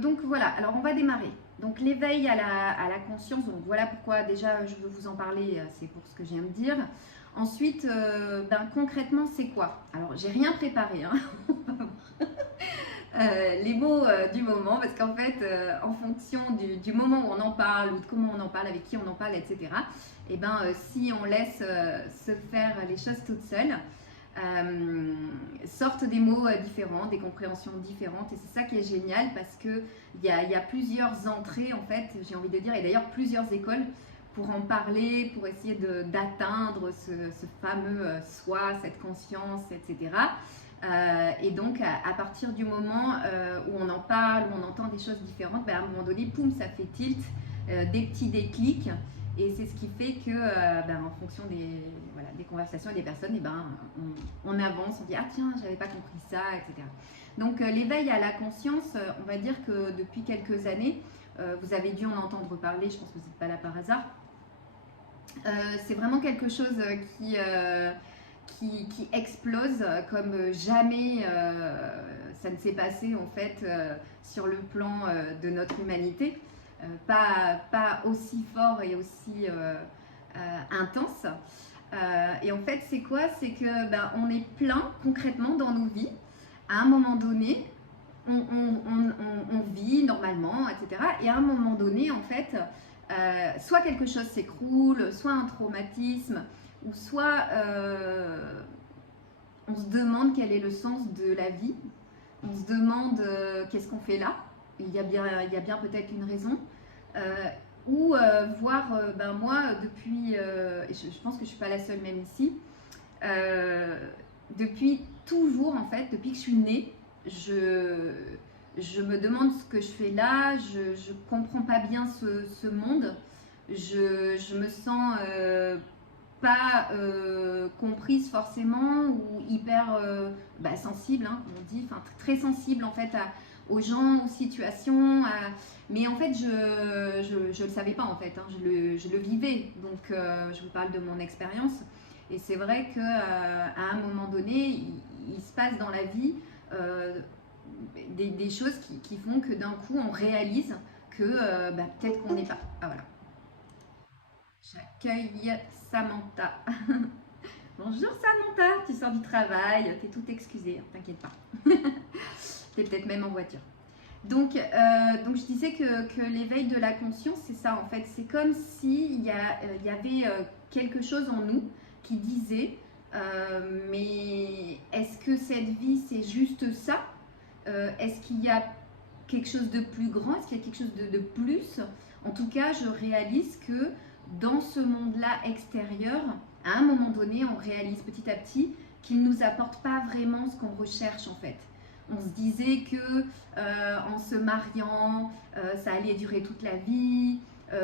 Donc voilà, alors on va démarrer. Donc l'éveil à la conscience, donc voilà pourquoi déjà je veux vous en parler, c'est pour ce que je viens de dire. Ensuite, concrètement c'est quoi? Alors j'ai rien préparé, hein. Les mots du moment, parce qu'en fait, en fonction du moment où on en parle, ou de comment on en parle, avec qui on en parle, etc., si on laisse se faire les choses toutes seules, sortent des mots différents, des compréhensions différentes, et c'est ça qui est génial parce qu'il y a plusieurs entrées en fait, j'ai envie de dire, et d'ailleurs plusieurs écoles pour en parler, pour essayer d'atteindre ce fameux soi, cette conscience, etc. Et donc à partir du moment où on en parle, où on entend des choses différentes, à un moment donné, poum, ça fait tilt, des petits déclics. Et c'est ce qui fait que, en fonction des conversations et des personnes, on avance, on dit ah tiens, j'avais pas compris ça, etc. Donc l'éveil à la conscience, on va dire que depuis quelques années, vous avez dû en entendre parler, je pense que vous n'êtes pas là par hasard. C'est vraiment quelque chose qui explose comme jamais ça ne s'est passé en fait sur le plan de notre humanité. Pas aussi fort et aussi intense. Et en fait, c'est quoi? C'est que on est plein concrètement dans nos vies. À un moment donné, on vit normalement, etc. Et à un moment donné, en fait, soit quelque chose s'écroule, soit un traumatisme, ou soit on se demande quel est le sens de la vie. On se demande qu'est-ce qu'on fait là. Il y a bien peut-être une raison. Ou voir, moi, depuis, je pense que je ne suis pas la seule même ici, depuis toujours, en fait, depuis que je suis née, je me demande ce que je fais là, je ne comprends pas bien ce monde, je me sens pas comprise forcément ou hyper sensible, hein, comme on dit, enfin très sensible en fait aux gens, aux situations, mais en fait je le savais pas en fait, hein, je le vivais, donc je vous parle de mon expérience et c'est vrai que à un moment donné il se passe dans la vie des choses qui font que d'un coup on réalise que peut-être qu'on n'est pas. Ah voilà. J'accueille Samantha. Bonjour Samantha, tu sors du travail, t'es toute excusée, t'inquiète pas. T'es peut-être même en voiture. Donc je disais que l'éveil de la conscience, c'est ça en fait. C'est comme s'il y avait quelque chose en nous qui disait mais est-ce que cette vie c'est juste ça? Est-ce qu'il y a quelque chose de plus grand? Est-ce qu'il y a quelque chose de plus? En tout cas, je réalise que dans ce monde-là extérieur, à un moment donné, on réalise petit à petit qu'il ne nous apporte pas vraiment ce qu'on recherche en fait. On se disait que en se mariant, ça allait durer toute la vie,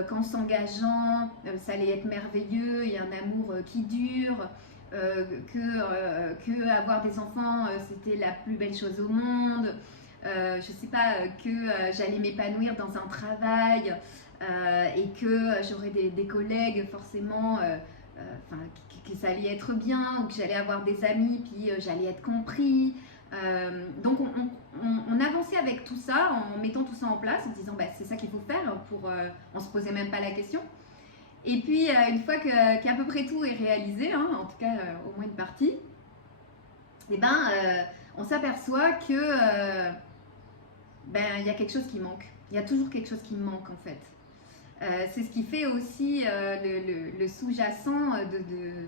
qu'en s'engageant, ça allait être merveilleux et un amour qui dure, que avoir des enfants, c'était la plus belle chose au monde. Je sais pas, que j'allais m'épanouir dans un travail et que j'aurais des collègues forcément, que ça allait être bien, ou que j'allais avoir des amis, puis j'allais être compris. Donc on avançait avec tout ça, en mettant tout ça en place, en disant c'est ça qu'il faut faire, on se posait même pas la question. Et puis une fois qu'à peu près tout est réalisé, hein, en tout cas au moins une partie, on s'aperçoit que il y a quelque chose qui manque. Il y a toujours quelque chose qui manque en fait. C'est ce qui fait aussi le sous-jacent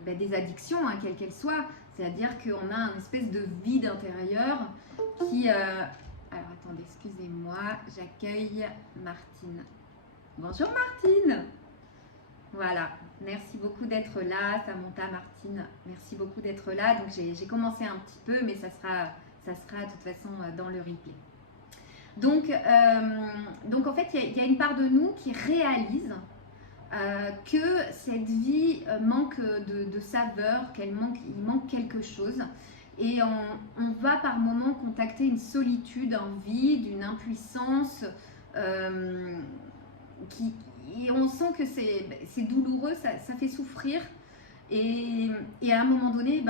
des addictions, hein, quelles qu'elles soient. C'est-à-dire qu'on a une espèce de vide intérieur qui... Alors attendez, excusez-moi, j'accueille Martine. Bonjour Martine. Voilà, merci beaucoup d'être là, Samantha, Martine. Merci beaucoup d'être là. Donc j'ai commencé un petit peu, mais ça sera de toute façon dans le replay. Donc en fait, il y a une part de nous qui réalise que cette vie manque de saveur, il manque quelque chose. Et on va par moments contacter une solitude, un vide, une impuissance et on sent que c'est douloureux, ça fait souffrir. Et à un moment donné,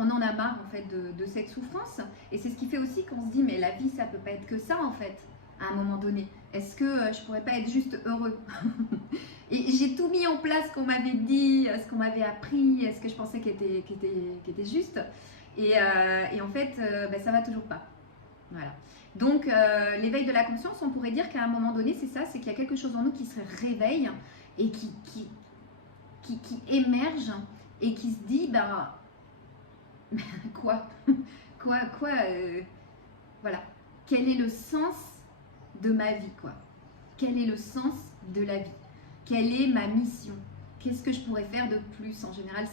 on en a marre en fait de cette souffrance. Et c'est ce qui fait aussi qu'on se dit mais la vie ça peut pas être que ça en fait à un moment donné. Est-ce que je pourrais pas être juste heureux? Et j'ai tout mis en place, ce qu'on m'avait dit, ce qu'on m'avait appris, ce que je pensais qui était juste. Et en fait, ça va toujours pas. Voilà. Donc, l'éveil de la conscience, on pourrait dire qu'à un moment donné, c'est ça, c'est qu'il y a quelque chose en nous qui se réveille et qui émerge et qui se dit, quoi voilà. Quel est le sens de ma vie, quoi? Quel est le sens de la vie? Quelle est ma mission? Qu'est-ce que je pourrais faire de plus? En général,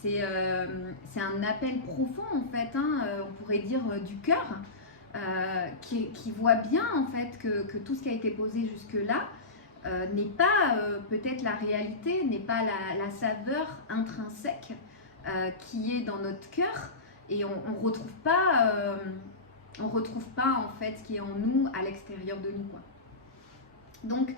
c'est un appel profond, en fait, hein, on pourrait dire du cœur, qui voit bien, en fait, que tout ce qui a été posé jusque-là n'est pas peut-être la réalité, n'est pas la saveur intrinsèque qui est dans notre cœur, et on ne retrouve pas, en fait, ce qui est en nous à l'extérieur de nous, quoi. Donc,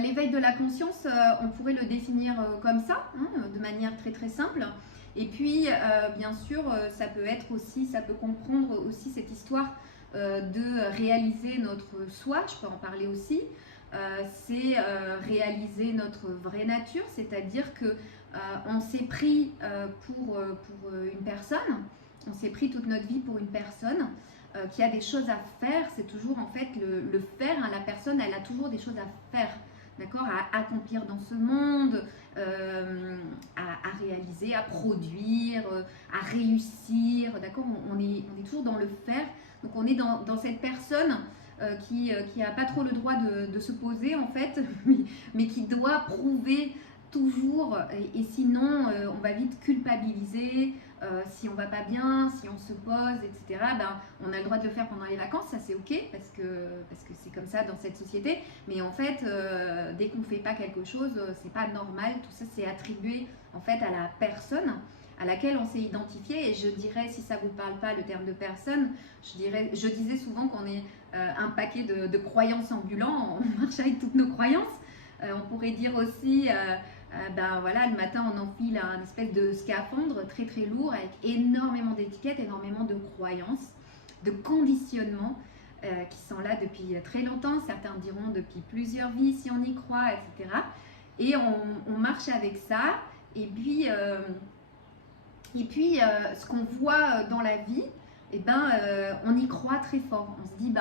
l'éveil de la conscience, on pourrait le définir comme ça, hein, de manière très très simple. Et puis, bien sûr, ça peut comprendre aussi cette histoire de réaliser notre soi, je peux en parler aussi. C'est réaliser notre vraie nature, c'est-à-dire que on s'est pris pour une personne, on s'est pris toute notre vie pour une personne. Qui a des choses à faire, c'est toujours en fait le faire, hein, la personne elle a toujours des choses à faire, d'accord, à accomplir dans ce monde, à réaliser, à produire, à réussir, d'accord, on est toujours dans le faire, donc on est dans cette personne qui a pas trop le droit de se poser en fait, mais qui doit prouver toujours, et sinon on va vite culpabiliser. Si on va pas bien, si on se pose, etc., on a le droit de le faire pendant les vacances, ça c'est ok, parce que c'est comme ça dans cette société, mais en fait, dès qu'on fait pas quelque chose, c'est pas normal, tout ça c'est attribué en fait à la personne à laquelle on s'est identifié, et je dirais, si ça vous parle pas le terme de personne, je disais souvent qu'on est un paquet de croyances ambulants, on marche avec toutes nos croyances, on pourrait dire aussi... voilà, le matin on enfile un espèce de scaphandre très très lourd avec énormément d'étiquettes, énormément de croyances, de conditionnements qui sont là depuis très longtemps, certains diront depuis plusieurs vies si on y croit, etc. Et on marche avec ça, et puis, ce qu'on voit dans la vie, on y croit très fort, on se dit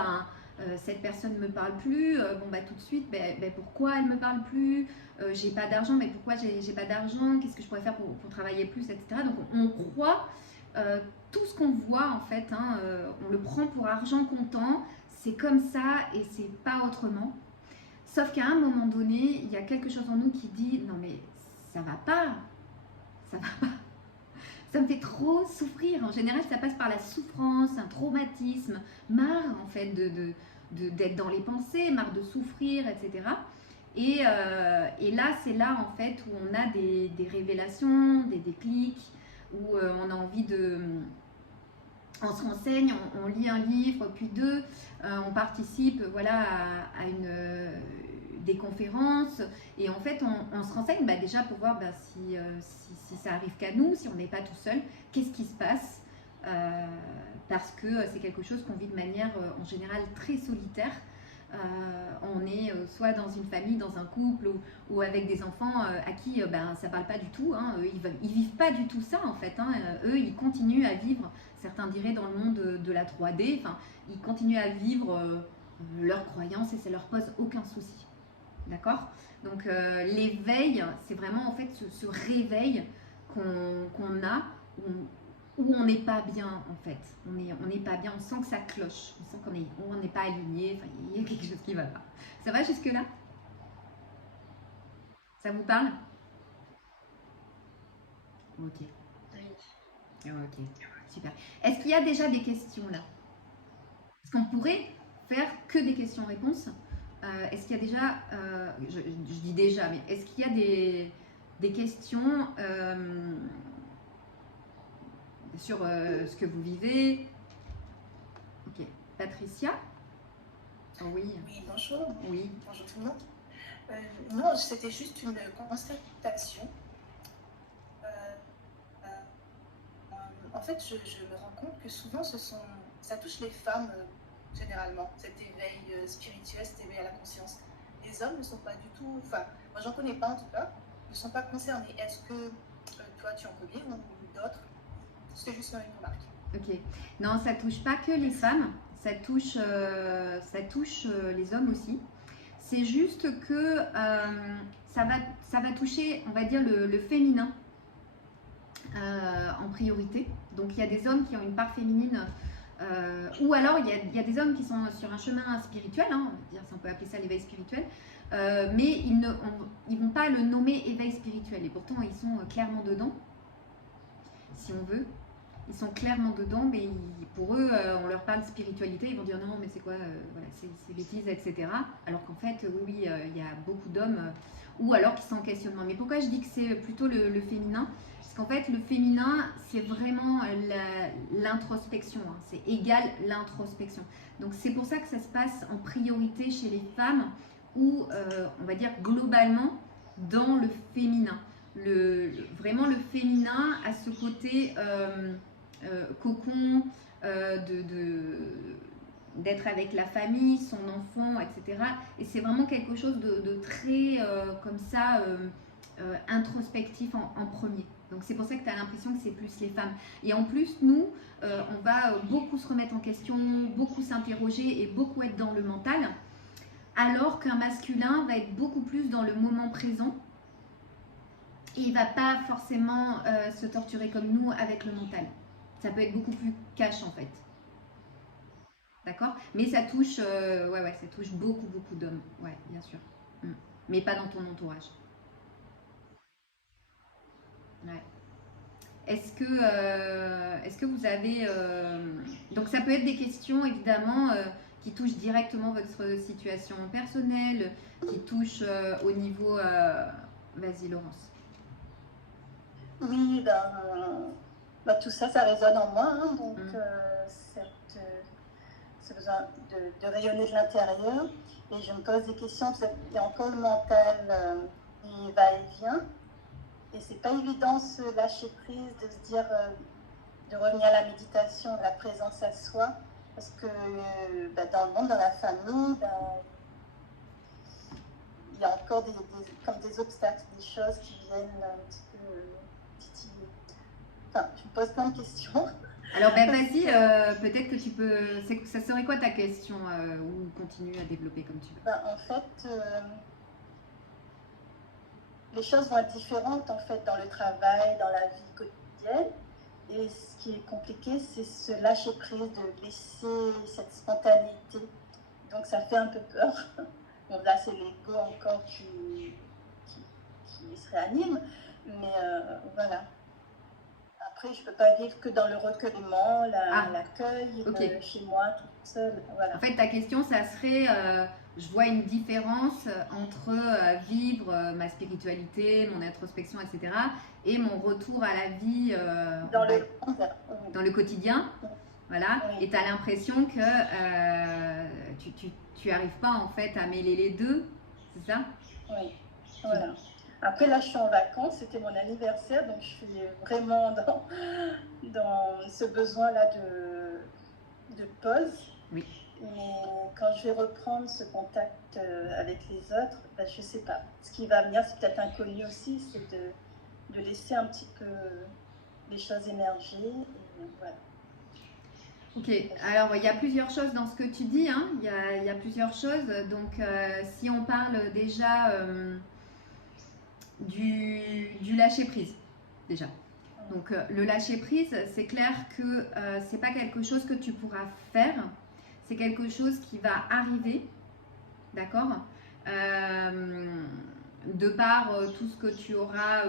cette personne ne me parle plus, tout de suite, pourquoi elle ne me parle plus, j'ai pas d'argent, mais pourquoi j'ai pas d'argent, qu'est-ce que je pourrais faire pour travailler plus, etc. Donc on croit tout ce qu'on voit en fait, hein, on le prend pour argent comptant, c'est comme ça et c'est pas autrement. Sauf qu'à un moment donné, il y a quelque chose en nous qui dit non mais ça va pas, ça me fait trop souffrir. En général, ça passe par la souffrance, un traumatisme, marre en fait d'être dans les pensées, marre de souffrir, etc. Et là, c'est là en fait où on a des révélations, des déclics, où on a envie on se renseigne, on lit un livre, puis deux, on participe à des conférences, et en fait on se renseigne déjà pour voir si ça arrive qu'à nous, si on n'est pas tout seul, qu'est-ce qui se passe, parce que c'est quelque chose qu'on vit de manière en général très solitaire. On est soit dans une famille, dans un couple ou avec des enfants à qui ça parle pas du tout, hein. Ils vivent pas du tout ça en fait, hein. Eux ils continuent à vivre, certains diraient dans le monde de la 3D, enfin ils continuent à vivre leurs croyances et ça leur pose aucun souci, d'accord. Donc l'éveil, c'est vraiment en fait ce réveil qu'on a, où on n'est pas bien en fait, on n'est pas bien, on sent que ça cloche, on sent qu'on n'est pas aligné, enfin il y a quelque chose qui va pas. Ça va jusque là? Ça vous parle? Ok. Ok, super. Est-ce qu'il y a déjà des questions là? Parce qu'on pourrait faire que des questions-réponses. Est-ce qu'il y a déjà, je dis déjà, mais est-ce qu'il y a des questions sur ce que vous vivez? Ok. Patricia? Oh, oui. Oui, bonjour. Oui. Bonjour tout le monde. Non, c'était juste une constatation. fait, je me rends compte que souvent, ça touche les femmes, généralement, cet éveil spirituel, cet éveil à la conscience. Les hommes ne sont pas du tout, enfin, moi j'en connais pas en tout cas, ne sont pas concernés. Est-ce que toi, tu en connais ou d'autres? C'est juste une remarque. Ok. Non, ça touche pas que les femmes, ça touche les hommes aussi. C'est juste que ça va toucher, on va dire, le féminin en priorité. Donc il y a des hommes qui ont une part féminine, ou alors il y a des hommes qui sont sur un chemin spirituel, hein, on va dire, si on peut appeler ça l'éveil spirituel, mais ils ne vont pas le nommer éveil spirituel. Et pourtant, ils sont clairement dedans, si on veut. Ils sont clairement dedans, mais pour eux, on leur parle spiritualité, ils vont dire non, mais c'est quoi, voilà, c'est bêtise, etc. Alors qu'en fait, oui, il y a beaucoup d'hommes, ou alors qui sont en questionnement. Mais pourquoi je dis que c'est plutôt le féminin? Parce qu'en fait, le féminin, c'est vraiment l'introspection, hein, c'est égal l'introspection. Donc c'est pour ça que ça se passe en priorité chez les femmes, ou on va dire globalement dans le féminin. Vraiment le féminin a ce côté cocon, d'être avec la famille, son enfant, etc. Et c'est vraiment quelque chose de très comme ça introspectif en premier. Donc c'est pour ça que tu as l'impression que c'est plus les femmes. Et en plus, nous, on va beaucoup se remettre en question, beaucoup s'interroger et beaucoup être dans le mental, alors qu'un masculin va être beaucoup plus dans le moment présent. Et il ne va pas forcément se torturer comme nous avec le mental. Ça peut être beaucoup plus cash en fait. D'accord? Mais ça touche, ça touche beaucoup, beaucoup d'hommes. Ouais, bien sûr. Mais pas dans ton entourage. Ouais. Est-ce que vous avez... Donc ça peut être des questions évidemment qui touchent directement votre situation personnelle, qui touchent au niveau... Vas-y Laurence. Oui, tout ça, ça résonne en moi, hein, donc ce besoin de rayonner de l'intérieur. Et je me pose des questions, parce qu'il y a encore le mental, il va et vient. Et c'est pas évident ce lâcher prise, de se dire, de revenir à la méditation, à la présence à soi. Parce que dans le monde, dans la famille, il y a encore comme des obstacles, des choses qui viennent un petit peu titiller. Enfin, je me pose plein de questions. Alors vas-y, peut-être que tu peux... Ça serait quoi ta question ou continue à développer comme tu veux. En fait, les choses vont être différentes en fait dans le travail, dans la vie quotidienne. Et ce qui est compliqué, c'est ce lâcher prise, de laisser cette spontanéité. Donc ça fait un peu peur. Bon, là, c'est l'ego encore qui se réanime. Mais voilà. Après, je ne peux pas vivre que dans le recueillement, l'accueil, okay. Chez moi, toute seule. Voilà. En fait, ta question, ça serait, je vois une différence entre vivre ma spiritualité, mon introspection, etc. et mon retour à la vie dans le quotidien. Voilà. Oui. Et tu as l'impression que tu n'arrives pas en fait à mêler les deux, c'est ça? Oui, voilà. Après, là, je suis en vacances, c'était mon anniversaire, donc je suis vraiment dans ce besoin-là de pause. Oui. Mais quand je vais reprendre ce contact avec les autres, je ne sais pas. Ce qui va venir, c'est peut-être inconnu aussi, c'est de laisser un petit peu les choses émerger. Et voilà. Ok, alors il y a plusieurs choses dans ce que tu dis, hein. Il y a plusieurs choses. Donc si on parle déjà du lâcher prise, déjà. Donc le lâcher prise, c'est clair que c'est pas quelque chose que tu pourras faire, c'est quelque chose qui va arriver, d'accord, de par tout ce que tu auras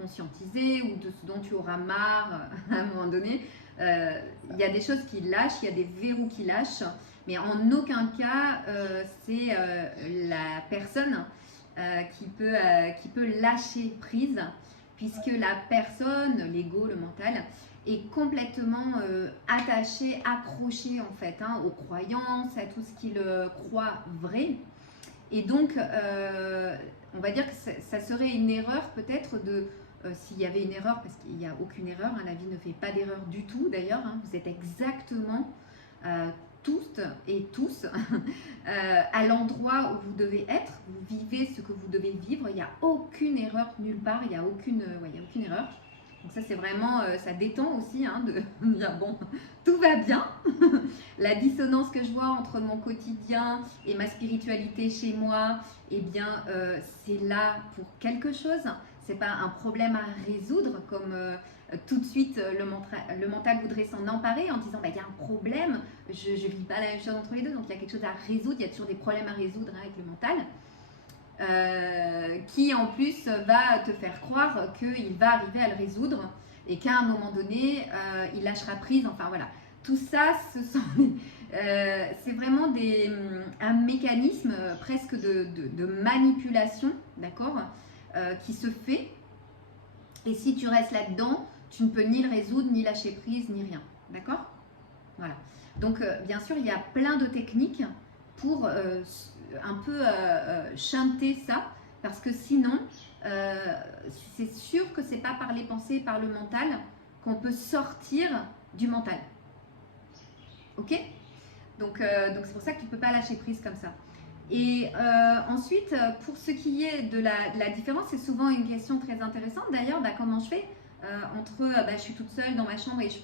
conscientisé ou de ce dont tu auras marre à un moment donné. Il y a des choses qui lâchent, il y a des verrous qui lâchent, mais en aucun cas c'est la personne qui peut lâcher prise, puisque la personne, l'ego, le mental, est complètement attaché, accroché en fait aux croyances, à tout ce qu'il croit vrai. Et donc, on va dire que ça serait une erreur peut-être s'il y avait une erreur, parce qu'il n'y a aucune erreur, hein, la vie ne fait pas d'erreur du tout d'ailleurs, hein, vous êtes exactement toutes et tous à l'endroit où vous devez être, vous vivez ce que vous devez vivre, il n'y a aucune erreur nulle part, il n'y a aucune erreur. Donc ça c'est vraiment, ça détend aussi hein, de dire bon, tout va bien. La dissonance que je vois entre mon quotidien et ma spiritualité chez moi, eh bien c'est là pour quelque chose. C'est pas un problème à résoudre comme tout de suite le mental voudrait s'en emparer en disant bah, il y a un problème, je ne vis pas la même chose entre les deux, donc il y a quelque chose à résoudre, il y a toujours des problèmes à résoudre hein, avec le mental. Qui en plus va te faire croire qu'il va arriver à le résoudre et qu'à un moment donné, il lâchera prise. Enfin voilà, tout ça, c'est vraiment un mécanisme presque de manipulation, d'accord, qui se fait. Et si tu restes là-dedans, tu ne peux ni le résoudre, ni lâcher prise, ni rien, d'accord. Voilà. Donc bien sûr, il y a plein de techniques pour un peu chanter ça, parce que sinon c'est sûr que c'est pas par les pensées, par le mental qu'on peut sortir du mental, ok. Donc c'est pour ça que tu peux pas lâcher prise comme ça. Et ensuite, pour ce qui est de la différence, c'est souvent une question très intéressante d'ailleurs, bah, comment je fais entre je suis toute seule dans ma chambre et je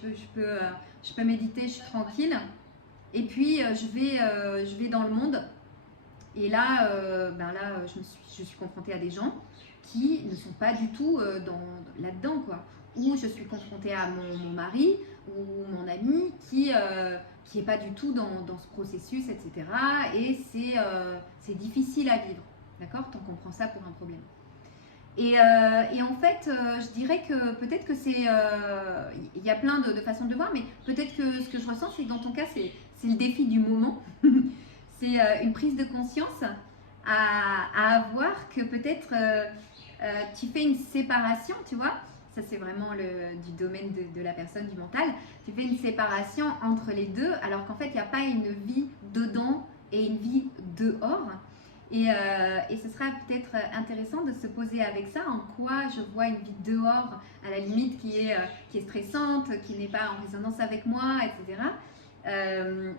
peux méditer, je suis tranquille, et puis je vais dans le monde. Et là, je suis confrontée à des gens qui ne sont pas du tout là-dedans, quoi. Ou je suis confrontée à mon mari ou mon ami qui est pas du tout dans ce processus, etc. Et c'est difficile à vivre, d'accord, tant qu'on prend ça pour un problème. Et en fait, je dirais que peut-être que il y a plein de façons de le voir, mais peut-être que ce que je ressens, c'est que dans ton cas, c'est le défi du moment. C'est une prise de conscience à avoir, que peut-être tu fais une séparation, tu vois. Ça, c'est vraiment du domaine de la personne, du mental. Tu fais une séparation entre les deux, alors qu'en fait, il n'y a pas une vie dedans et une vie dehors. Et ce sera peut-être intéressant de se poser avec ça, en quoi je vois une vie dehors, à la limite, qui est stressante, qui n'est pas en résonance avec moi, etc.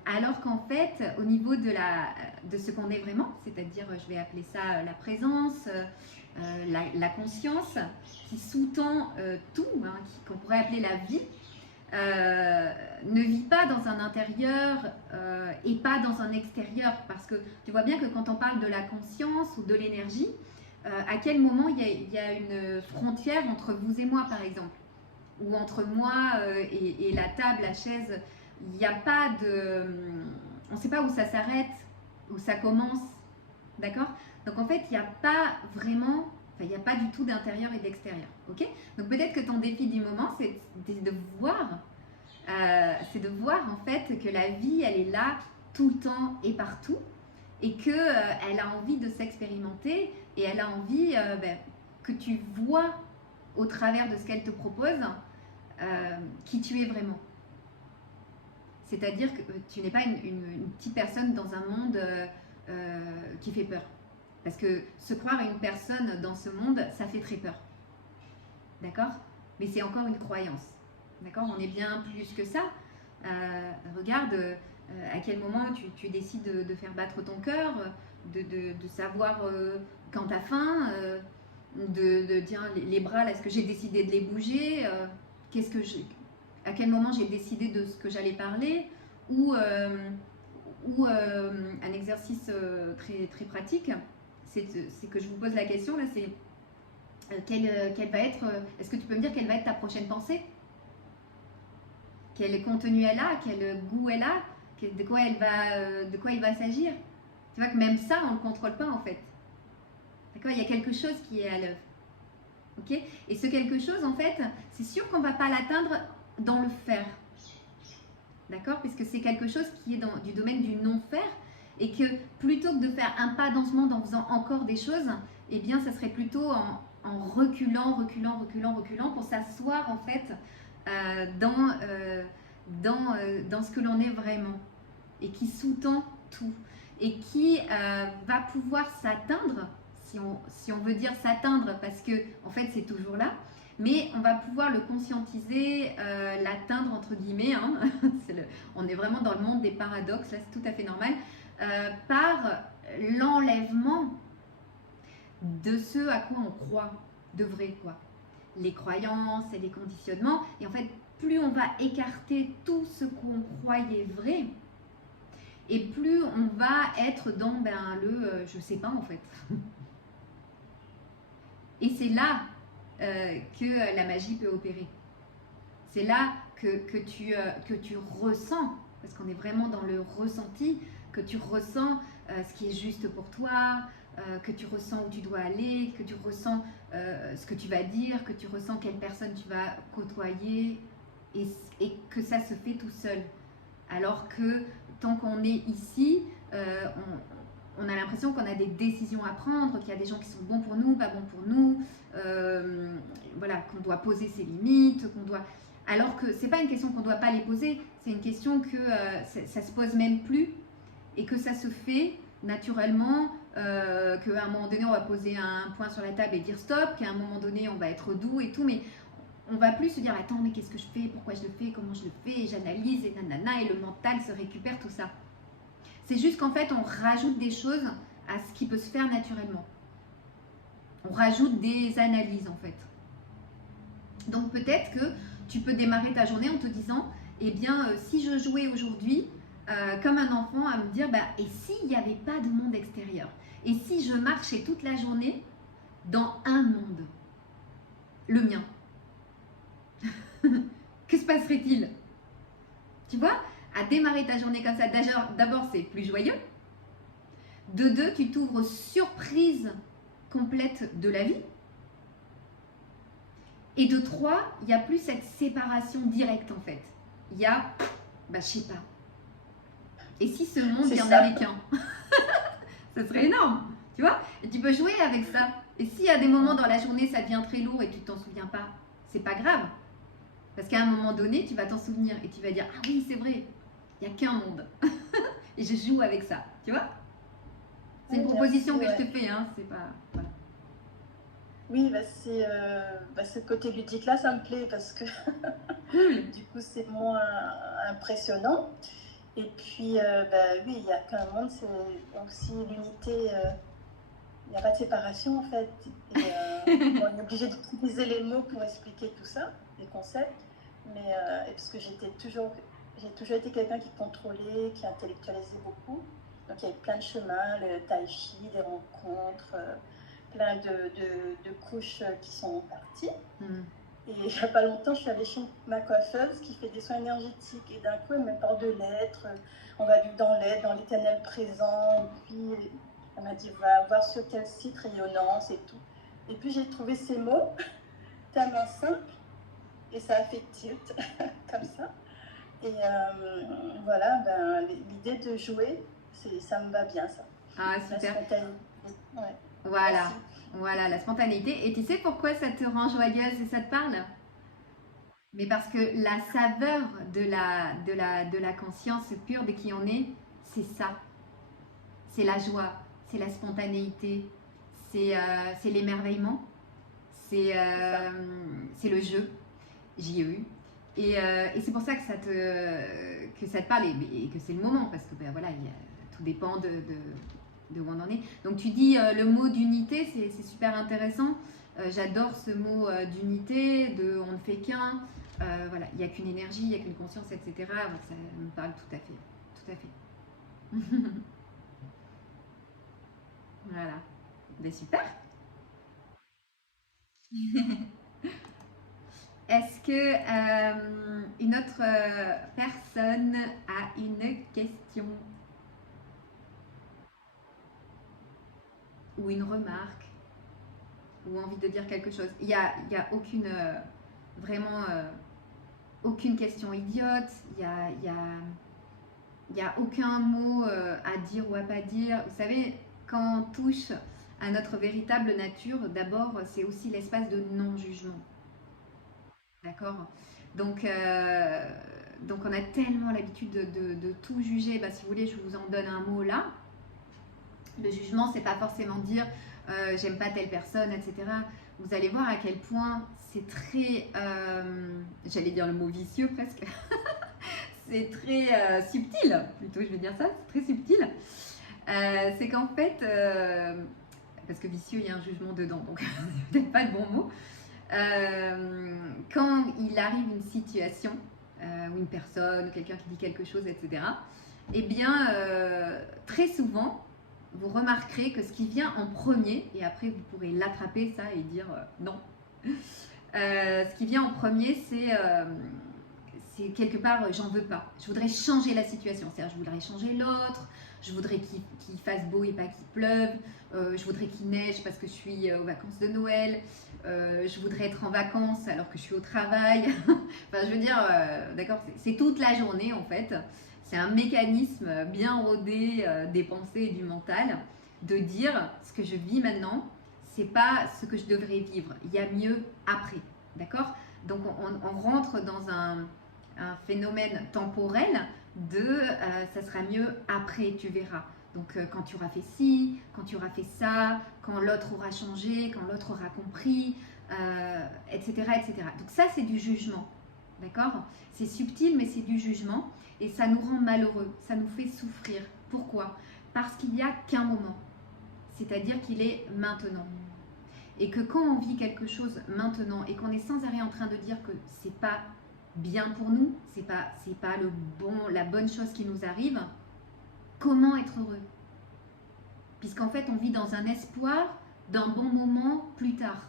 Alors qu'en fait, au niveau de ce qu'on est vraiment, c'est-à-dire, je vais appeler ça la présence, la conscience, qui sous-tend tout, hein, qu'on pourrait appeler la vie, ne vit pas dans un intérieur et pas dans un extérieur, parce que tu vois bien que quand on parle de la conscience ou de l'énergie, à quel moment il y a une frontière entre vous et moi, par exemple, ou entre moi et la table, la chaise. Il n'y a pas de... On ne sait pas où ça s'arrête, où ça commence, d'accord. Donc en fait, il n'y a pas vraiment... Enfin, il n'y a pas du tout d'intérieur et d'extérieur, ok. Donc peut-être que ton défi du moment, c'est de voir en fait que la vie, elle est là tout le temps et partout, et qu'elle a envie de s'expérimenter, et elle a envie que tu vois au travers de ce qu'elle te propose qui tu es vraiment. C'est-à-dire que tu n'es pas une petite personne dans un monde qui fait peur. Parce que se croire une personne dans ce monde, ça fait très peur. D'accord? Mais c'est encore une croyance. D'accord? On est bien plus que ça. Regarde à quel moment tu décides de faire battre ton cœur, de savoir quand tu as faim, de dire les bras, là, est-ce que j'ai décidé de les bouger, à quel moment j'ai décidé de ce que j'allais parler, ou un exercice très, très pratique, c'est que je vous pose la question, là, c'est quelle va être, est-ce que tu peux me dire quelle va être ta prochaine pensée? Quel contenu elle a, quel goût elle a, de quoi il va s'agir? Tu vois que même ça, on ne le contrôle pas en fait. D'accord? Il y a quelque chose qui est à l'œuvre. Ok? Et ce quelque chose, en fait, c'est sûr qu'on ne va pas l'atteindre dans le faire. D'accord? Puisque c'est quelque chose qui est du domaine du non-faire, et que plutôt que de faire un pas dans ce monde en faisant encore des choses, eh bien, ça serait plutôt en reculant pour s'asseoir en fait dans ce que l'on est vraiment, et qui sous-tend tout, et qui va pouvoir s'atteindre, si on veut dire s'atteindre, parce que en fait c'est toujours là, mais on va pouvoir le conscientiser, l'atteindre entre guillemets, hein. On est vraiment dans le monde des paradoxes, là c'est tout à fait normal, par l'enlèvement de ce à quoi on croit, de vrai quoi. Les croyances et les conditionnements, et en fait plus on va écarter tout ce qu'on croyait vrai, et plus on va être dans je sais pas en fait. Et c'est là que la magie peut opérer. C'est là que tu ressens, parce qu'on est vraiment dans le ressenti, que tu ressens ce qui est juste pour toi, que tu ressens où tu dois aller, que tu ressens ce que tu vas dire, que tu ressens quelle personne tu vas côtoyer, et que ça se fait tout seul. Alors que tant qu'on est ici, on a l'impression qu'on a des décisions à prendre, qu'il y a des gens qui sont bons pour nous, pas bons pour nous, voilà, qu'on doit poser ses limites, qu'on doit... Alors que c'est pas une question qu'on ne doit pas les poser, c'est une question que ça se pose même plus, et que ça se fait naturellement, qu'à un moment donné on va poser un point sur la table et dire stop, qu'à un moment donné on va être doux et tout, mais on va plus se dire attends mais qu'est-ce que je fais, pourquoi je le fais, comment je le fais, et j'analyse et nanana, et le mental se récupère, tout ça. C'est juste qu'en fait on rajoute des choses à ce qui peut se faire naturellement. On rajoute des analyses en fait. Donc peut-être que tu peux démarrer ta journée en te disant eh bien si je jouais aujourd'hui comme un enfant à me dire et s'il n'y avait pas de monde extérieur, et si je marchais toute la journée dans un monde, le mien, que se passerait-il? Tu vois, à démarrer ta journée comme ça, d'abord c'est plus joyeux, de deux tu t'ouvres surprise complète de la vie, et de trois il n'y a plus cette séparation directe en fait. Il y a je sais pas, et si ce monde il y en avait qu'un? Ça serait énorme, tu vois, et tu peux jouer avec ça. Et s'il y a des moments dans la journée ça devient très lourd et tu t'en souviens pas, c'est pas grave, parce qu'à un moment donné tu vas t'en souvenir et tu vas dire ah oui c'est vrai, il n'y a qu'un monde et je joue avec ça, tu vois. C'est une proposition que je te fais, hein, c'est pas... Voilà. Oui, ce côté ludique là, ça me plaît parce que du coup c'est moins impressionnant. Et puis, oui, il n'y a qu'un monde, c'est aussi l'unité, il n'y a pas de séparation en fait. Et, on est obligé d'utiliser les mots pour expliquer tout ça, les concepts. Mais parce que j'ai toujours été quelqu'un qui contrôlait, qui intellectualisait beaucoup. Donc il y a eu plein de chemins, le tai chi, des rencontres, plein de couches qui sont parties. Et il n'y a pas longtemps, je suis allée chez ma coiffeuse qui fait des soins énergétiques. Et d'un coup, elle me parle de l'être. On va vivre dans l'être, dans l'éternel présent. Et puis, elle m'a dit, va voir sur tel site, rayonnance et tout. Et puis, j'ai trouvé ces mots tellement simples. Et ça a fait tilt, comme ça. Et voilà, l'idée de jouer, ça me va bien, ça. Ah, super. La spontanéité. Ouais. Voilà. Merci. Voilà, la spontanéité. Et tu sais pourquoi ça te rend joyeuse et ça te parle? Mais parce que la saveur de la conscience pure de qui on est, c'est ça. C'est la joie, c'est la spontanéité, c'est l'émerveillement, c'est le jeu, JEU. Et c'est pour ça que ça te parle et que c'est le moment, parce que voilà, tout dépend de où on en est. Donc tu dis le mot d'unité, c'est super intéressant. J'adore ce mot d'unité, de on ne fait qu'un. Voilà, il n'y a qu'une énergie, il n'y a qu'une conscience, etc. Ça me parle tout à fait. Tout à fait. Voilà. Ben, super. Est-ce que une autre personne a une question ou une remarque ou envie de dire quelque chose? Il y a aucune vraiment aucune question idiote. Il y a aucun mot à dire ou à pas dire. Vous savez, quand on touche à notre véritable nature, d'abord c'est aussi l'espace de non-jugement. D'accord? Donc on a tellement l'habitude de tout juger. Si vous voulez, je vous en donne un mot là. Le jugement, c'est pas forcément dire j'aime pas telle personne, etc. vous allez voir à quel point c'est très, j'allais dire le mot vicieux presque, c'est très subtil, plutôt je vais dire ça, c'est très subtil. C'est qu'en fait, parce que vicieux, il y a un jugement dedans, donc c'est peut-être pas le bon mot. Quand il arrive une situation, ou une personne, ou quelqu'un qui dit quelque chose, etc., eh bien, très souvent, vous remarquerez que ce qui vient en premier, et après vous pourrez l'attraper ça et dire non, ce qui vient en premier, c'est quelque part, j'en veux pas. Je voudrais changer la situation, c'est-à-dire je voudrais changer l'autre, je voudrais qu'il fasse beau et pas qu'il pleuve, je voudrais qu'il neige parce que je suis aux vacances de Noël, je voudrais être en vacances alors que je suis au travail. Enfin, je veux dire, d'accord, c'est toute la journée en fait. C'est un mécanisme bien rodé des pensées et du mental de dire ce que je vis maintenant, c'est pas ce que je devrais vivre. Il y a mieux après, d'accord? Donc on rentre dans un phénomène temporel de ça sera mieux après, tu verras. Donc quand tu auras fait ci, quand tu auras fait ça, quand l'autre aura changé, quand l'autre aura compris, etc., etc. Donc ça c'est du jugement, d'accord? C'est subtil mais c'est du jugement et ça nous rend malheureux, ça nous fait souffrir. Pourquoi? Parce qu'il n'y a qu'un moment, c'est-à-dire qu'il est maintenant. Et que quand on vit quelque chose maintenant et qu'on est sans arrêt en train de dire que c'est pas bien pour nous, c'est pas la bonne chose qui nous arrive, comment être heureux? Puisqu'en fait on vit dans un espoir d'un bon moment plus tard.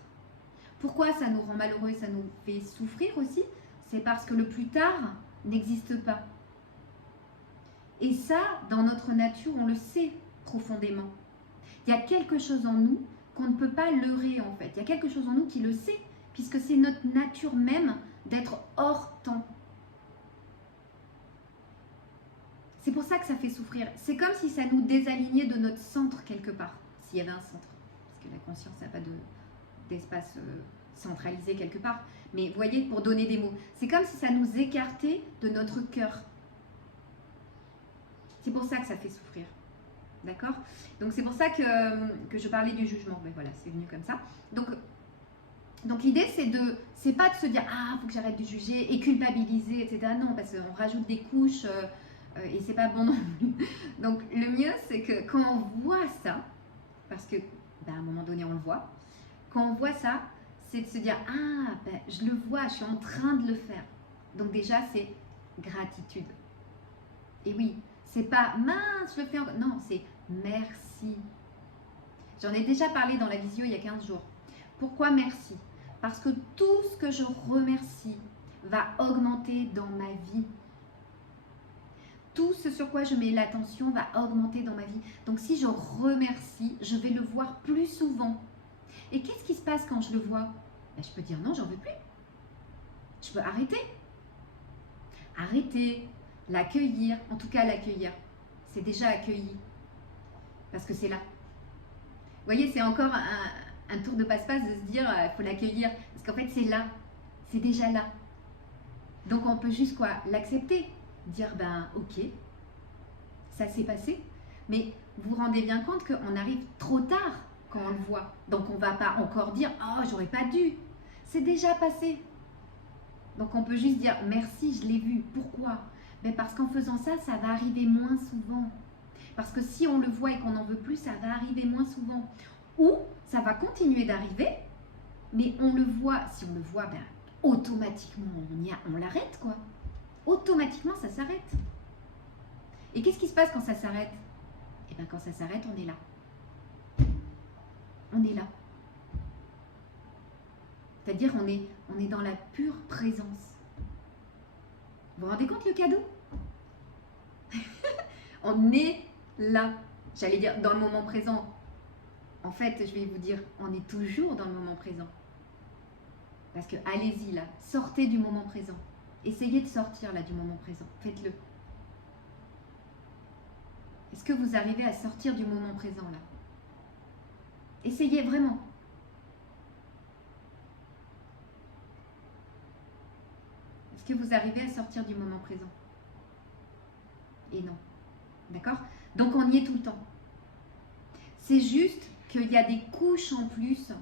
Pourquoi ça nous rend malheureux et ça nous fait souffrir aussi? C'est parce que le plus tard n'existe pas. Et ça, dans notre nature, on le sait profondément. Il y a quelque chose en nous qu'on ne peut pas leurrer en fait. Il y a quelque chose en nous qui le sait, puisque c'est notre nature même d'être hors temps. C'est pour ça que ça fait souffrir. C'est comme si ça nous désalignait de notre centre quelque part, s'il y avait un centre. Parce que la conscience n'a pas d'espace centralisé quelque part. Mais vous voyez, pour donner des mots, c'est comme si ça nous écartait de notre cœur. C'est pour ça que ça fait souffrir. D'accord? Donc c'est pour ça que je parlais du jugement. Mais voilà, c'est venu comme ça. Donc l'idée, c'est pas de se dire ah, faut que j'arrête de juger et culpabiliser, etc. Non, parce qu'on rajoute des couches et c'est pas bon non plus. Donc le mieux, c'est que quand on voit ça, parce que à un moment donné, on le voit, quand on voit ça, c'est de se dire ah, je le vois, je suis en train de le faire. Donc déjà, c'est gratitude. Et oui, c'est pas mince, je le fais encore. Non, c'est merci. J'en ai déjà parlé dans la visio il y a 15 jours. Pourquoi merci? Parce que tout ce que je remercie va augmenter dans ma vie. Tout ce sur quoi je mets l'attention va augmenter dans ma vie. Donc si je remercie, je vais le voir plus souvent. Et qu'est-ce qui se passe quand je le vois? Je peux dire non, j'en veux plus. Je peux arrêter. Arrêter, l'accueillir, en tout cas l'accueillir. C'est déjà accueilli. Parce que c'est là. Vous voyez, c'est encore un tour de passe-passe de se dire il faut l'accueillir. Parce qu'en fait, c'est là. C'est déjà là. Donc, on peut juste quoi? L'accepter. Dire ok, ça s'est passé. Mais vous vous rendez bien compte qu'on arrive trop tard quand on le voit. Donc, on ne va pas encore dire oh, j'aurais pas dû. C'est déjà passé. Donc, on peut juste dire merci, je l'ai vu. Pourquoi? Mais parce qu'en faisant ça, ça va arriver moins souvent. Parce que si on le voit et qu'on n'en veut plus, ça va arriver moins souvent. Ou ça va continuer d'arriver, mais on le voit. Si on le voit, automatiquement, on l'arrête, quoi. Automatiquement, ça s'arrête. Et qu'est-ce qui se passe quand ça s'arrête? Et bien, quand ça s'arrête, on est là. On est là. C'est-à-dire, on est dans la pure présence. Vous vous rendez compte le cadeau? On est là. J'allais dire dans le moment présent. En fait, je vais vous dire, on est toujours dans le moment présent. Parce que allez-y là, sortez du moment présent. Essayez de sortir là du moment présent. Faites-le. Est-ce que vous arrivez à sortir du moment présent là? Essayez vraiment. Est-ce que vous arrivez à sortir du moment présent? Et non. D'accord? Donc on y est tout le temps. C'est juste qu'il y a des couches en plus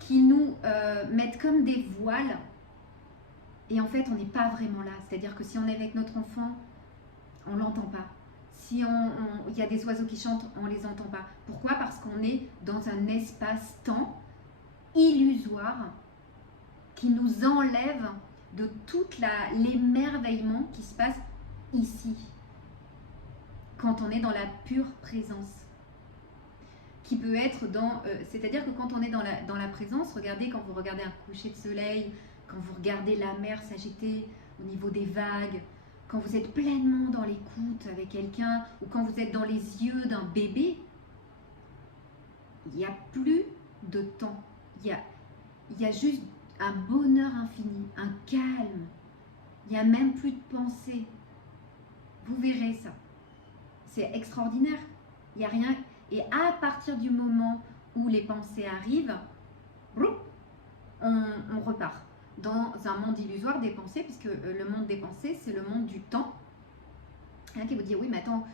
qui nous mettent comme des voiles. Et en fait, on n'est pas vraiment là. C'est-à-dire que si on est avec notre enfant, on ne l'entend pas. Si il y a des oiseaux qui chantent, on ne les entend pas. Pourquoi? Parce qu'on est dans un espace-temps illusoire qui nous enlève de tout l'émerveillement qui se passe ici, quand on est dans la pure présence. Qui peut être dans... c'est-à-dire que quand on est dans la présence, regardez, quand vous regardez un coucher de soleil, quand vous regardez la mer s'agiter au niveau des vagues, quand vous êtes pleinement dans l'écoute avec quelqu'un, ou quand vous êtes dans les yeux d'un bébé, il n'y a plus de temps. Il y a juste un bonheur infini, un calme. Il n'y a même plus de pensée. Vous verrez ça. C'est extraordinaire. Il n'y a rien. Et à partir du moment où les pensées arrivent, on repart dans un monde illusoire des pensées, puisque le monde des pensées, c'est le monde du temps. Hein, qui vous dit, oui, mais attends,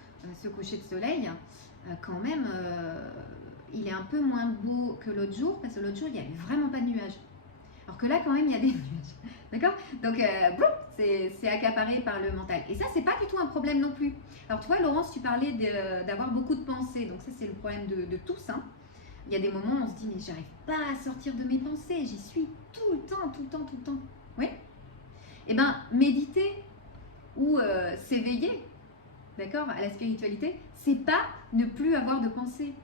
ce coucher de soleil, quand même, il est un peu moins beau que l'autre jour, parce que l'autre jour, il n'y avait vraiment pas de nuages. Alors que là, quand même, il y a des nuages. D'accord? Donc, c'est accaparé par le mental. Et ça, c'est pas du tout un problème non plus. Alors, tu vois, Laurence, tu parlais d'avoir beaucoup de pensées. Donc, ça, c'est le problème de tous. Hein. Il y a des moments où on se dit, mais j'arrive pas à sortir de mes pensées. J'y suis tout le temps, tout le temps, tout le temps. Oui? Eh bien, méditer ou s'éveiller, d'accord, à la spiritualité, c'est pas ne plus avoir de pensées.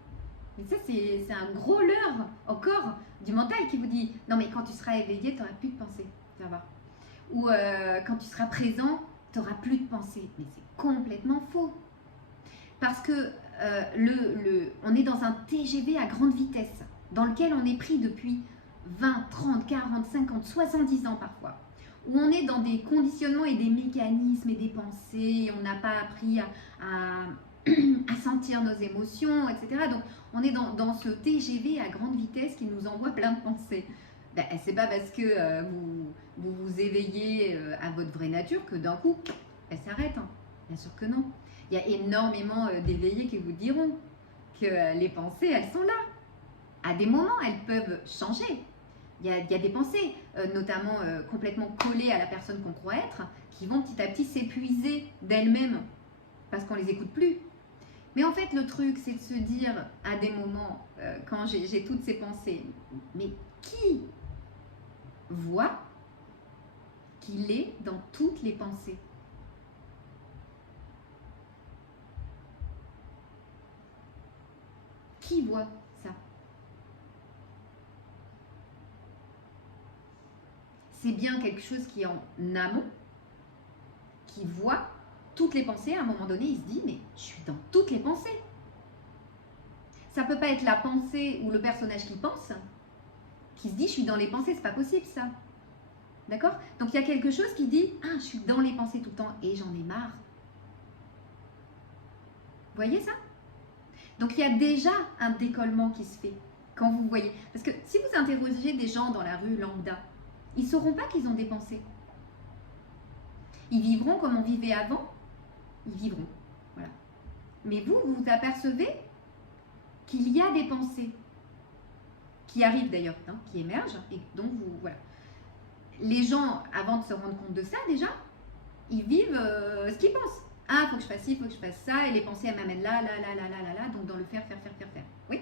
Mais ça, c'est un gros leurre encore du mental qui vous dit non, mais quand tu seras éveillé, tu n'auras plus de pensée. Ça va. Ou quand tu seras présent, tu n'auras plus de pensée. Mais c'est complètement faux. Parce que on est dans un TGV à grande vitesse, dans lequel on est pris depuis 20, 30, 40, 50, 70 ans parfois. Où on est dans des conditionnements et des mécanismes et des pensées. On n'a pas appris à sentir nos émotions, etc. Donc, on est dans ce TGV à grande vitesse qui nous envoie plein de pensées. Ben, c'est pas parce que vous éveillez à votre vraie nature que d'un coup, elle s'arrête. Hein. Bien sûr que non. Il y a énormément d'éveillés qui vous diront que les pensées, elles sont là. À des moments, elles peuvent changer. Il y a des pensées, notamment complètement collées à la personne qu'on croit être, qui vont petit à petit s'épuiser d'elles-mêmes parce qu'on les écoute plus. Mais en fait, le truc, c'est de se dire à des moments, quand j'ai toutes ces pensées, mais qui voit qu'il est dans toutes les pensées? Qui voit ça? C'est bien quelque chose qui est en amont, qui voit toutes les pensées. À un moment donné, il se dit, mais je suis dans toutes les pensées. Ça peut pas être la pensée ou le personnage qui pense, qui se dit, je suis dans les pensées, c'est pas possible ça. D'accord? Donc il y a quelque chose qui dit, ah, je suis dans les pensées tout le temps et j'en ai marre. Vous voyez ça? Donc il y a déjà un décollement qui se fait quand vous voyez. Parce que si vous interrogez des gens dans la rue lambda, ils ne sauront pas qu'ils ont des pensées. Ils vivront comme on vivait avant. Ils vivront. Voilà. Mais vous vous apercevez qu'il y a des pensées qui arrivent d'ailleurs, hein, qui émergent. Et donc, voilà. Les gens, avant de se rendre compte de ça, déjà, ils vivent ce qu'ils pensent. Ah, il faut que je fasse ci, il faut que je fasse ça. Et les pensées, elles m'amènent là. Donc, dans le faire. Oui.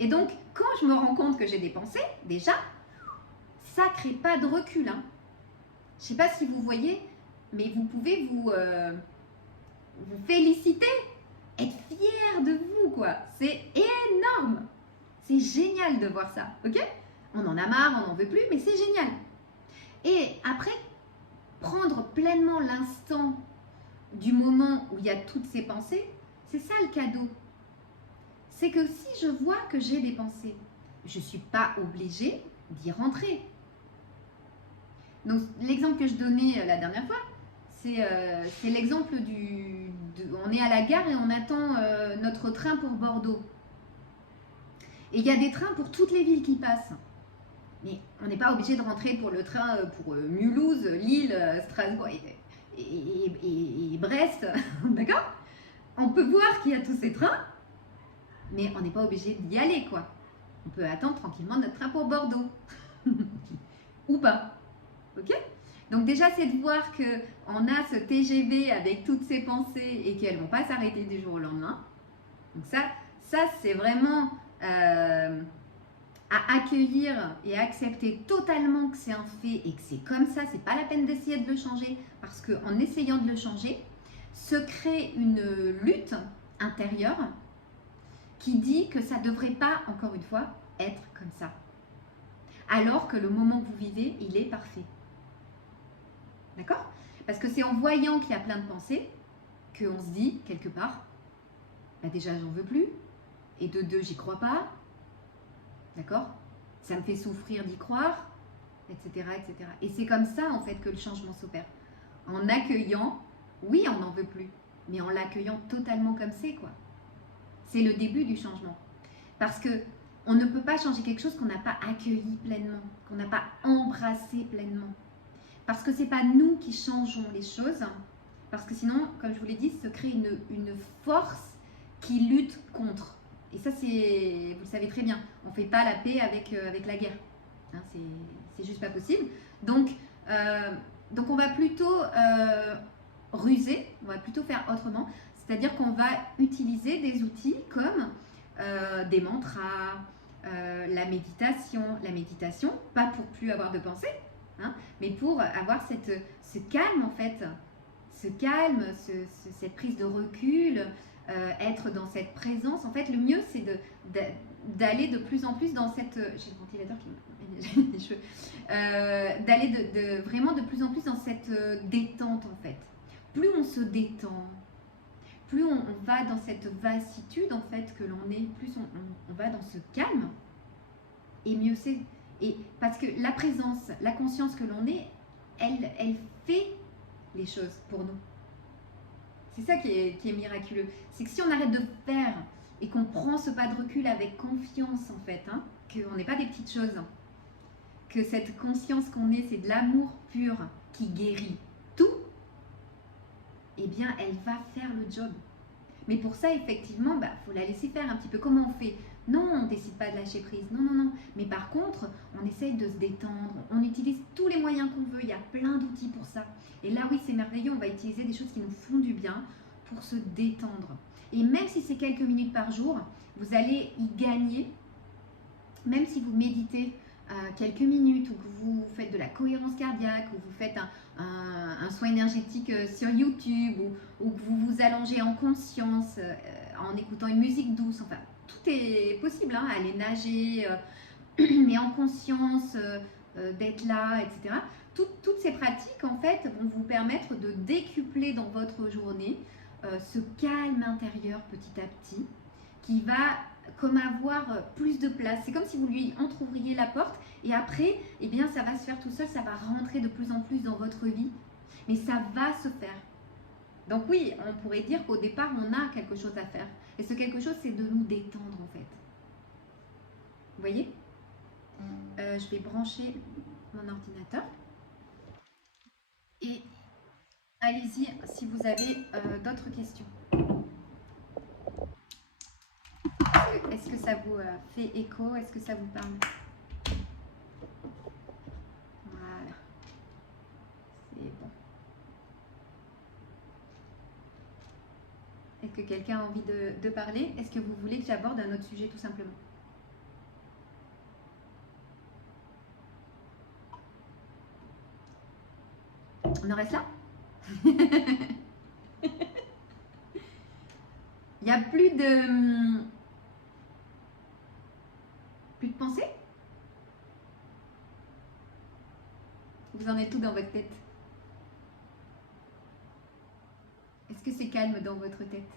Et donc, quand je me rends compte que j'ai des pensées, déjà, ça ne crée pas de recul. Hein. Je ne sais pas si vous voyez, mais vous pouvez vous féliciter, être fier de vous, quoi. C'est énorme. C'est génial de voir ça, ok? On en a marre, on n'en veut plus, mais c'est génial. Et après, prendre pleinement l'instant du moment où il y a toutes ces pensées, c'est ça le cadeau. C'est que si je vois que j'ai des pensées, je ne suis pas obligée d'y rentrer. Donc, l'exemple que je donnais la dernière fois, c'est l'exemple on est à la gare et on attend notre train pour Bordeaux. Et il y a des trains pour toutes les villes qui passent. Mais on n'est pas obligé de rentrer pour le train pour Mulhouse, Lille, Strasbourg et Brest. D'accord? On peut voir qu'il y a tous ces trains, mais on n'est pas obligé d'y aller, quoi. On peut attendre tranquillement notre train pour Bordeaux. Ou pas. Ok? Donc déjà, c'est de voir qu'on a ce TGV avec toutes ces pensées et qu'elles ne vont pas s'arrêter du jour au lendemain. Donc ça c'est vraiment à accueillir et à accepter totalement que c'est un fait et que c'est comme ça. C'est pas la peine d'essayer de le changer parce qu'en essayant de le changer, se crée une lutte intérieure qui dit que ça ne devrait pas, encore une fois, être comme ça. Alors que le moment que vous vivez, il est parfait. D'accord? Parce que c'est en voyant qu'il y a plein de pensées qu'on se dit, quelque part, bah déjà, j'en veux plus. Et de deux, j'y crois pas. D'accord? Ça me fait souffrir d'y croire, etc., etc. Et c'est comme ça, en fait, que le changement s'opère. En accueillant, oui, on n'en veut plus, mais en l'accueillant totalement comme c'est, quoi. C'est le début du changement. Parce que on ne peut pas changer quelque chose qu'on n'a pas accueilli pleinement, qu'on n'a pas embrassé pleinement. Parce que ce n'est pas nous qui changeons les choses, parce que sinon, comme je vous l'ai dit, se crée une force qui lutte contre. Et ça, c'est, vous le savez très bien, on ne fait pas la paix avec la guerre. Hein, c'est juste pas possible. Donc on va plutôt ruser, on va plutôt faire autrement. C'est-à-dire qu'on va utiliser des outils comme des mantras, la méditation, pas pour plus avoir de pensée, hein, mais pour avoir ce calme en fait, ce calme, cette prise de recul, être dans cette présence. En fait, le mieux c'est d'aller de plus en plus dans cette... J'ai le ventilateur qui me... les cheveux. D'aller vraiment de plus en plus dans cette détente en fait. Plus on se détend, plus on va dans cette vastitude en fait que l'on est, plus on va dans ce calme, et mieux c'est. Et parce que la présence, la conscience que l'on est, elle fait les choses pour nous. C'est ça qui est miraculeux. C'est que si on arrête de faire et qu'on prend ce pas de recul avec confiance en fait, hein, qu'on n'est pas des petites choses, hein, que cette conscience qu'on est, c'est de l'amour pur qui guérit tout, eh bien, elle va faire le job. Mais pour ça, effectivement, faut la laisser faire un petit peu. Comment on fait? Non, on ne décide pas de lâcher prise. Non, non, non. Mais par contre, on essaye de se détendre. On utilise tous les moyens qu'on veut. Il y a plein d'outils pour ça. Et là, oui, c'est merveilleux. On va utiliser des choses qui nous font du bien pour se détendre. Et même si c'est quelques minutes par jour, vous allez y gagner. Même si vous méditez quelques minutes ou que vous faites de la cohérence cardiaque ou vous faites un soin énergétique sur YouTube ou que vous vous allongez en conscience en écoutant une musique douce, enfin tout est possible, hein, aller nager mais en conscience, d'être là, etc. Toutes ces pratiques en fait vont vous permettre de décupler dans votre journée ce calme intérieur petit à petit qui va comme avoir plus de place. C'est comme si vous lui entrouvriez la porte et après, eh bien, ça va se faire tout seul, ça va rentrer de plus en plus dans votre vie, mais ça va se faire. Donc oui, on pourrait dire qu'au départ, on a quelque chose à faire. Et ce quelque chose, c'est de nous détendre en fait. Vous voyez? Je vais brancher mon ordinateur. Et allez-y si vous avez d'autres questions. Est-ce que ça vous fait écho? Est-ce que ça vous parle? Voilà. C'est bon. Est-ce que quelqu'un a envie de parler? Est-ce que vous voulez que j'aborde un autre sujet tout simplement? On en reste là? Il n'y a plus de pensée? Vous en êtes tout dans votre tête? Est-ce que c'est calme dans votre tête?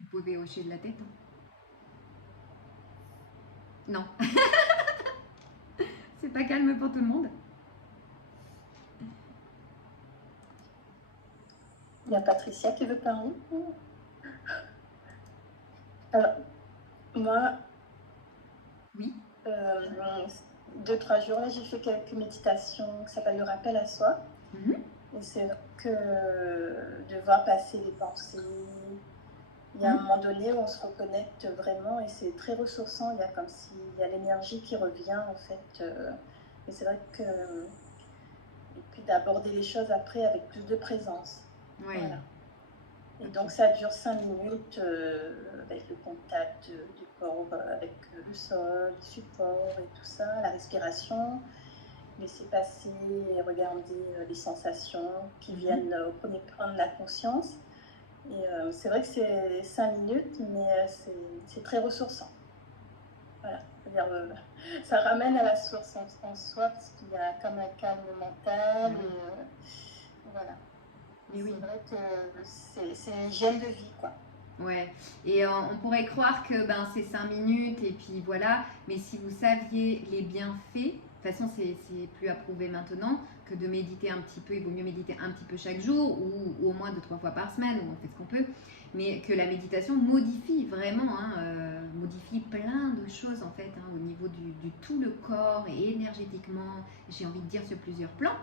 Vous pouvez hocher de la tête. Hein? Non. C'est pas calme pour tout le monde. Il y a Patricia qui veut parler. Alors, moi, oui. 2-3 jours, là, j'ai fait quelques méditations qui s'appellent le rappel à soi. Et c'est vrai que de voir passer les pensées, Il y a un moment donné où on se reconnecte vraiment et c'est très ressourçant. Il y a comme s'il y a l'énergie qui revient en fait. Et c'est vrai que. Et puis d'aborder les choses après avec plus de présence. Ouais. Voilà. Et Ok. donc ça dure 5 minutes avec le contact du corps avec le sol, le support et tout ça, la respiration. Laisser passer et regarder les sensations qui viennent au premier plan de la conscience. Et c'est vrai que c'est 5 minutes, mais c'est très ressourçant. Voilà. C'est-à-dire, ça ramène à la source en soi, parce qu'il y a comme un calme mental. Et, voilà. Mais oui. C'est vrai que c'est une hygiène de vie, quoi. Ouais, et on pourrait croire que ben, c'est 5 minutes et puis voilà, mais si vous saviez les bienfaits, de toute façon c'est plus approuvé maintenant que de méditer un petit peu, il vaut mieux méditer un petit peu chaque jour ou au moins 2-3 fois par semaine, où on fait ce qu'on peut, mais que la méditation modifie vraiment, modifie plein de choses en fait, au niveau du tout le corps et énergétiquement, j'ai envie de dire sur plusieurs plans.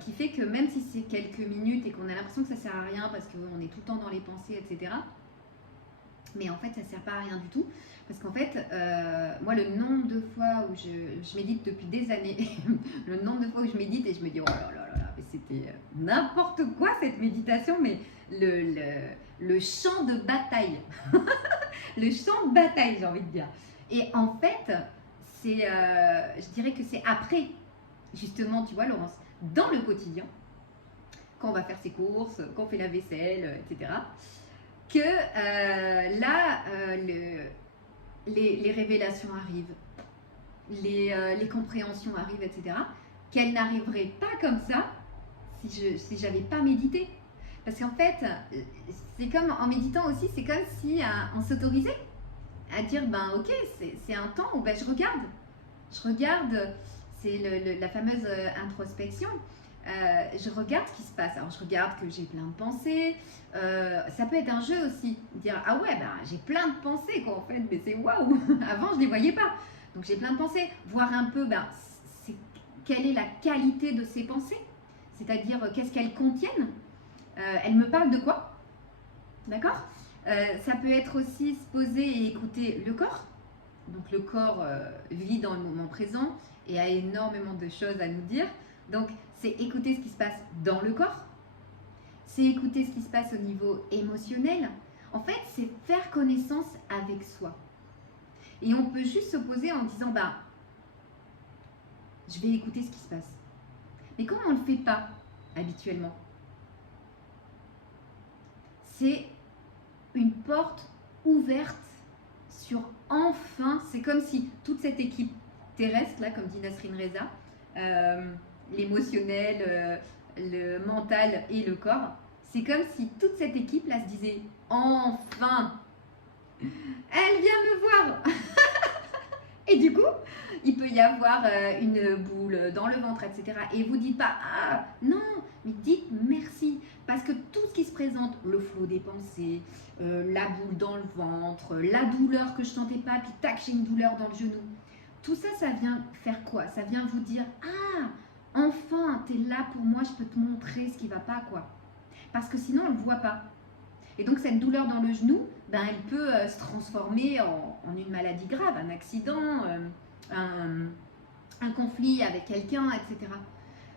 Qui fait que même si c'est quelques minutes et qu'on a l'impression que ça sert à rien parce qu'on est tout le temps dans les pensées, etc. Mais en fait, ça sert pas à rien du tout. Parce qu'en fait, moi, le nombre de fois où je médite depuis des années, le nombre de fois où je médite et je me dis, oh là là là là, mais c'était n'importe quoi cette méditation, mais le champ de bataille, le champ de bataille, j'ai envie de dire. Et en fait, je dirais que c'est après. Justement, tu vois, Laurence, dans le quotidien, quand on va faire ses courses, quand on fait la vaisselle, etc., que là, les révélations arrivent, les compréhensions arrivent, etc., qu'elles n'arriveraient pas comme ça si j'avais pas médité. Parce qu'en fait, c'est comme en méditant aussi, c'est comme si on s'autorisait à dire, ben ok, c'est un temps où ben, je regarde. C'est la fameuse introspection. Je regarde ce qui se passe. Alors, je regarde que j'ai plein de pensées. Ça peut être un jeu aussi. Dire, ah ouais, ben, j'ai plein de pensées, quoi, en fait. Mais c'est waouh. Avant, je ne les voyais pas. Donc, j'ai plein de pensées. Voir un peu, ben, quelle est la qualité de ces pensées. C'est-à-dire, qu'est-ce qu'elles contiennent. Elles me parlent de quoi. D'accord. Ça peut être aussi se poser et écouter le corps. Donc, le corps vit dans le moment présent et a énormément de choses à nous dire. Donc, c'est écouter ce qui se passe dans le corps. C'est écouter ce qui se passe au niveau émotionnel. En fait, c'est faire connaissance avec soi. Et on peut juste s'opposer en disant, bah, je vais écouter ce qui se passe. Mais comme on ne le fait pas habituellement, c'est une porte ouverte sur enfin, c'est comme si toute cette équipe terrestre, là, comme dit Nasrin Reza, l'émotionnel, le mental et le corps, c'est comme si toute cette équipe là se disait enfin, elle vient me voir. Et du coup, il peut y avoir une boule dans le ventre, etc. Et vous dites pas ah non, mais dites merci parce que tout ce qui se présente, le flot des pensées, la boule dans le ventre, la douleur que je sentais pas, puis tac, j'ai une douleur dans le genou. Tout ça, ça vient faire quoi? Ça vient vous dire ah enfin, t'es là pour moi, je peux te montrer ce qui va pas, quoi. Parce que sinon, on le voit pas. Et donc, cette douleur dans le genou, ben, elle peut se transformer en une maladie grave, un accident, un conflit avec quelqu'un, etc.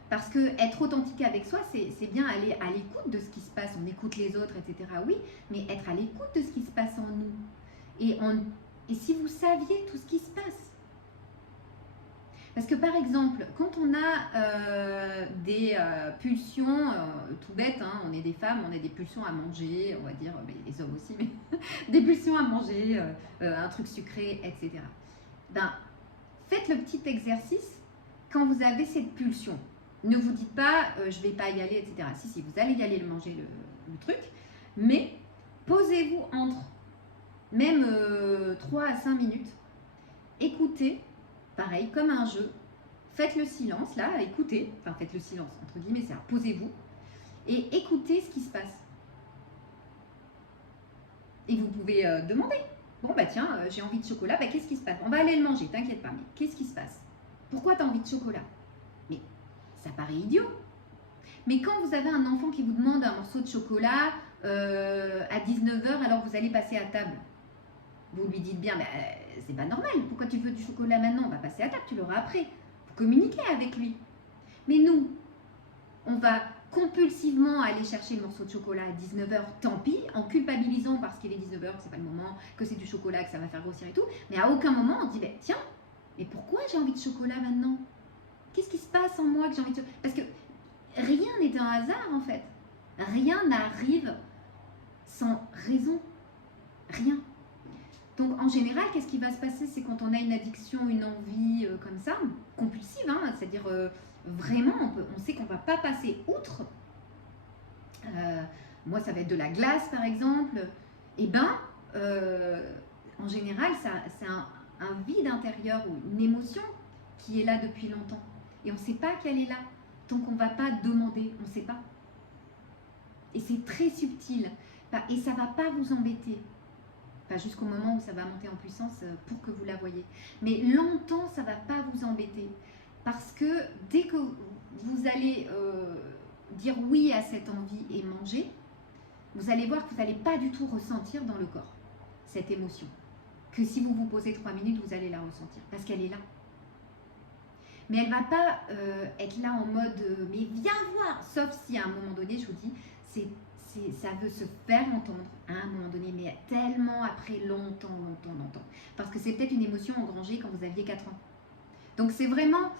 Parce que être authentique avec soi, c'est bien aller à l'écoute de ce qui se passe. On écoute les autres, etc. Oui, mais être à l'écoute de ce qui se passe en nous. Et si vous saviez tout ce qui se passe. Parce que par exemple, quand on a des pulsions, tout bête, on est des femmes, on a des pulsions à manger, on va dire, mais les hommes aussi, mais des pulsions à manger, un truc sucré, etc. Ben, faites le petit exercice quand vous avez cette pulsion. Ne vous dites pas, je ne vais pas y aller, etc. Si, vous allez y aller manger le truc, mais posez-vous entre même 3 à 5 minutes, écoutez. Pareil, comme un jeu, faites le silence, là, écoutez, enfin faites le silence, entre guillemets, c'est posez-vous, et écoutez ce qui se passe. Et vous pouvez demander, bon bah tiens, j'ai envie de chocolat, bah qu'est-ce qui se passe? On va aller le manger, t'inquiète pas, mais qu'est-ce qui se passe? Pourquoi tu as envie de chocolat? Mais ça paraît idiot. Mais quand vous avez un enfant qui vous demande un morceau de chocolat, à 19h alors que vous allez passer à table. Vous lui dites bien, bah, c'est pas normal, pourquoi tu veux du chocolat maintenant? On va passer à table, tu l'auras après. Vous communiquez avec lui. Mais nous, on va compulsivement aller chercher le morceau de chocolat à 19h, tant pis, en culpabilisant parce qu'il est 19h, que c'est pas le moment, que c'est du chocolat, que ça va faire grossir et tout. Mais à aucun moment on dit, bah, tiens, mais pourquoi j'ai envie de chocolat maintenant? Qu'est-ce qui se passe en moi que j'ai envie de chocolat? Parce que rien n'est un hasard en fait. Rien n'arrive sans raison. Rien. Donc en général, qu'est-ce qui va se passer? C'est quand on a une addiction, une envie comme ça, compulsive, hein, c'est-à-dire vraiment, on sait qu'on ne va pas passer outre. Moi, ça va être de la glace par exemple. Et ben, en général, c'est un vide intérieur ou une émotion qui est là depuis longtemps. Et on ne sait pas qu'elle est là. Tant qu'on ne va pas demander, on ne sait pas. Et c'est très subtil. Et ça ne va pas vous embêter. Pas jusqu'au moment où ça va monter en puissance pour que vous la voyez. Mais longtemps, ça ne va pas vous embêter. Parce que dès que vous allez dire oui à cette envie et manger, vous allez voir que vous n'allez pas du tout ressentir dans le corps cette émotion. Que si vous vous posez 3 minutes, vous allez la ressentir. Parce qu'elle est là. Mais elle ne va pas être là en mode mais viens voir. Sauf si à un moment donné, je vous dis, ça veut se faire entendre à un moment donné, mais tellement après longtemps. Parce que c'est peut-être une émotion engrangée quand vous aviez 4 ans. Donc c'est vraiment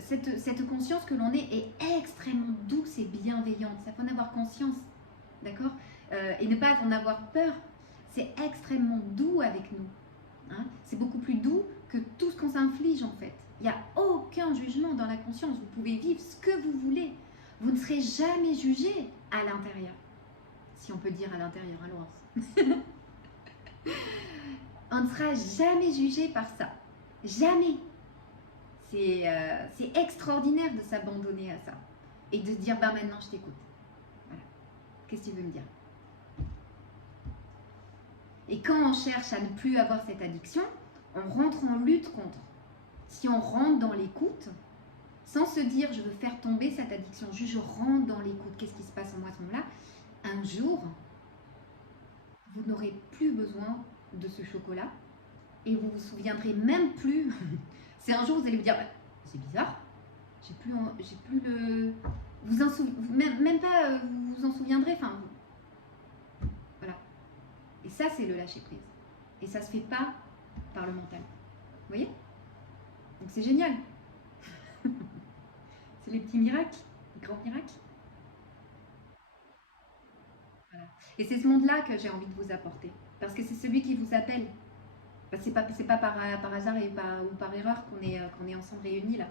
cette conscience que l'on est extrêmement douce et bienveillante. Ça faut en avoir conscience, d'accord, et ne pas en avoir peur. C'est extrêmement doux avec nous. Hein. C'est beaucoup plus doux que tout ce qu'on s'inflige en fait. Il n'y a aucun jugement dans la conscience. Vous pouvez vivre ce que vous voulez. Vous ne serez jamais jugé à l'intérieur. Si on peut dire à l'intérieur, hein, Laurence. On ne sera jamais jugé par ça. Jamais. C'est extraordinaire de s'abandonner à ça. Et de se dire, bah maintenant je t'écoute. Voilà. Qu'est-ce que tu veux me dire? Et quand on cherche à ne plus avoir cette addiction, on rentre en lutte contre. Si on rentre dans l'écoute, sans se dire je veux faire tomber cette addiction, juste je rentre dans l'écoute, qu'est-ce qui se passe en moi à ce moment-là? Un jour, vous n'aurez plus besoin de ce chocolat et vous vous souviendrez même plus. C'est un jour vous allez vous dire c'est bizarre, j'ai plus le, même pas vous vous en souviendrez. Enfin, voilà. Et ça c'est le lâcher prise. Et ça se fait pas par le mental. Vous voyez? Donc c'est génial. C'est les petits miracles, les grands miracles. Voilà. Et c'est ce monde-là que j'ai envie de vous apporter. Parce que c'est celui qui vous appelle. C'est pas par hasard ou par erreur qu'on est ensemble réunis là.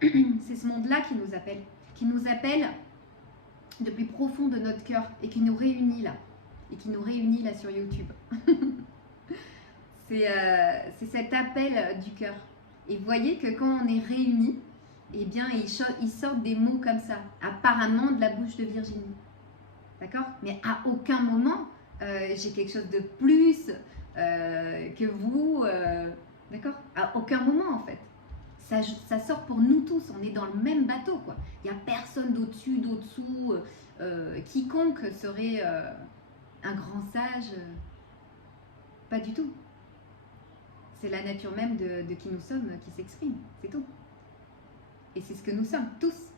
C'est ce monde-là qui nous appelle depuis profond de notre cœur et qui nous réunit là. Et qui nous réunit là sur YouTube. C'est cet appel du cœur. Et vous voyez que quand on est réunis, eh bien, ils sortent des mots comme ça, apparemment de la bouche de Virginie. D'accord? Mais à aucun moment, j'ai quelque chose de plus que vous. D'accord? À aucun moment, en fait. Ça sort pour nous tous. On est dans le même bateau, quoi. Il n'y a personne d'au-dessus, d'au-dessous. Quiconque serait un grand sage. Pas du tout. C'est la nature même de qui nous sommes qui s'exprime. C'est tout. Et c'est ce que nous sommes tous.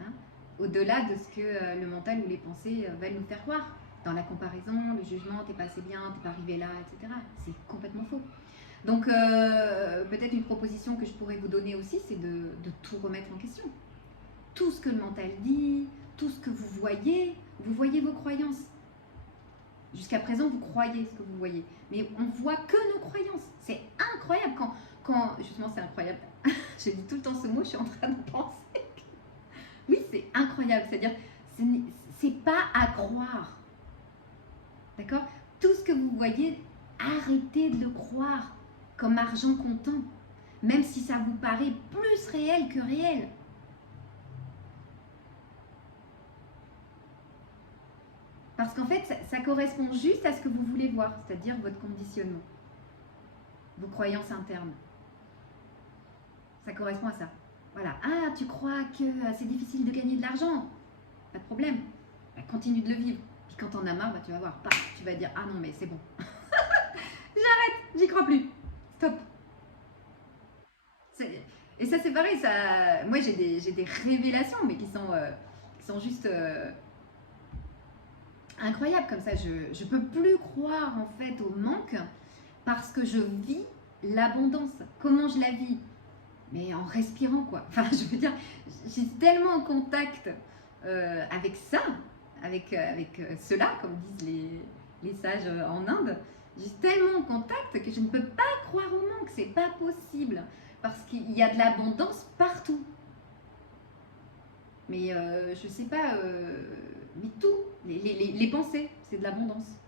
Hein? Au-delà de ce que le mental ou les pensées veulent nous faire croire. Dans la comparaison, le jugement, t'es pas assez bien, t'es pas arrivé là, etc. C'est complètement faux. Donc peut-être une proposition que je pourrais vous donner aussi, c'est de tout remettre en question. Tout ce que le mental dit, tout ce que vous voyez vos croyances. Jusqu'à présent, vous croyez ce que vous voyez. Mais on voit que nos croyances. C'est incroyable quand justement, c'est incroyable. Je dis tout le temps ce mot, je suis en train de penser. Oui, c'est incroyable. C'est-à-dire, c'est pas à croire. D'accord? Tout ce que vous voyez, arrêtez de le croire comme argent comptant. Même si ça vous paraît plus réel que réel. Parce qu'en fait, ça correspond juste à ce que vous voulez voir, c'est-à-dire votre conditionnement, vos croyances internes. Ça correspond à ça. Voilà. Ah, tu crois que c'est difficile de gagner de l'argent? pas de problème. Bah, continue de le vivre. Puis quand t'en as marre, bah, tu vas voir, paf, tu vas dire ah non mais c'est bon, j'arrête, j'y crois plus, stop. Et ça c'est pareil, ça, moi j'ai des révélations mais qui sont juste incroyables comme ça. Je peux plus croire en fait au manque parce que je vis l'abondance. Comment je la vis? Mais en respirant quoi. Enfin je veux dire, j'ai tellement en contact avec ça, avec cela, comme disent les sages en Inde. J'ai tellement en contact que je ne peux pas croire au manque, c'est pas possible. Parce qu'il y a de l'abondance partout. Mais je sais pas, mais tout, les pensées, c'est de l'abondance.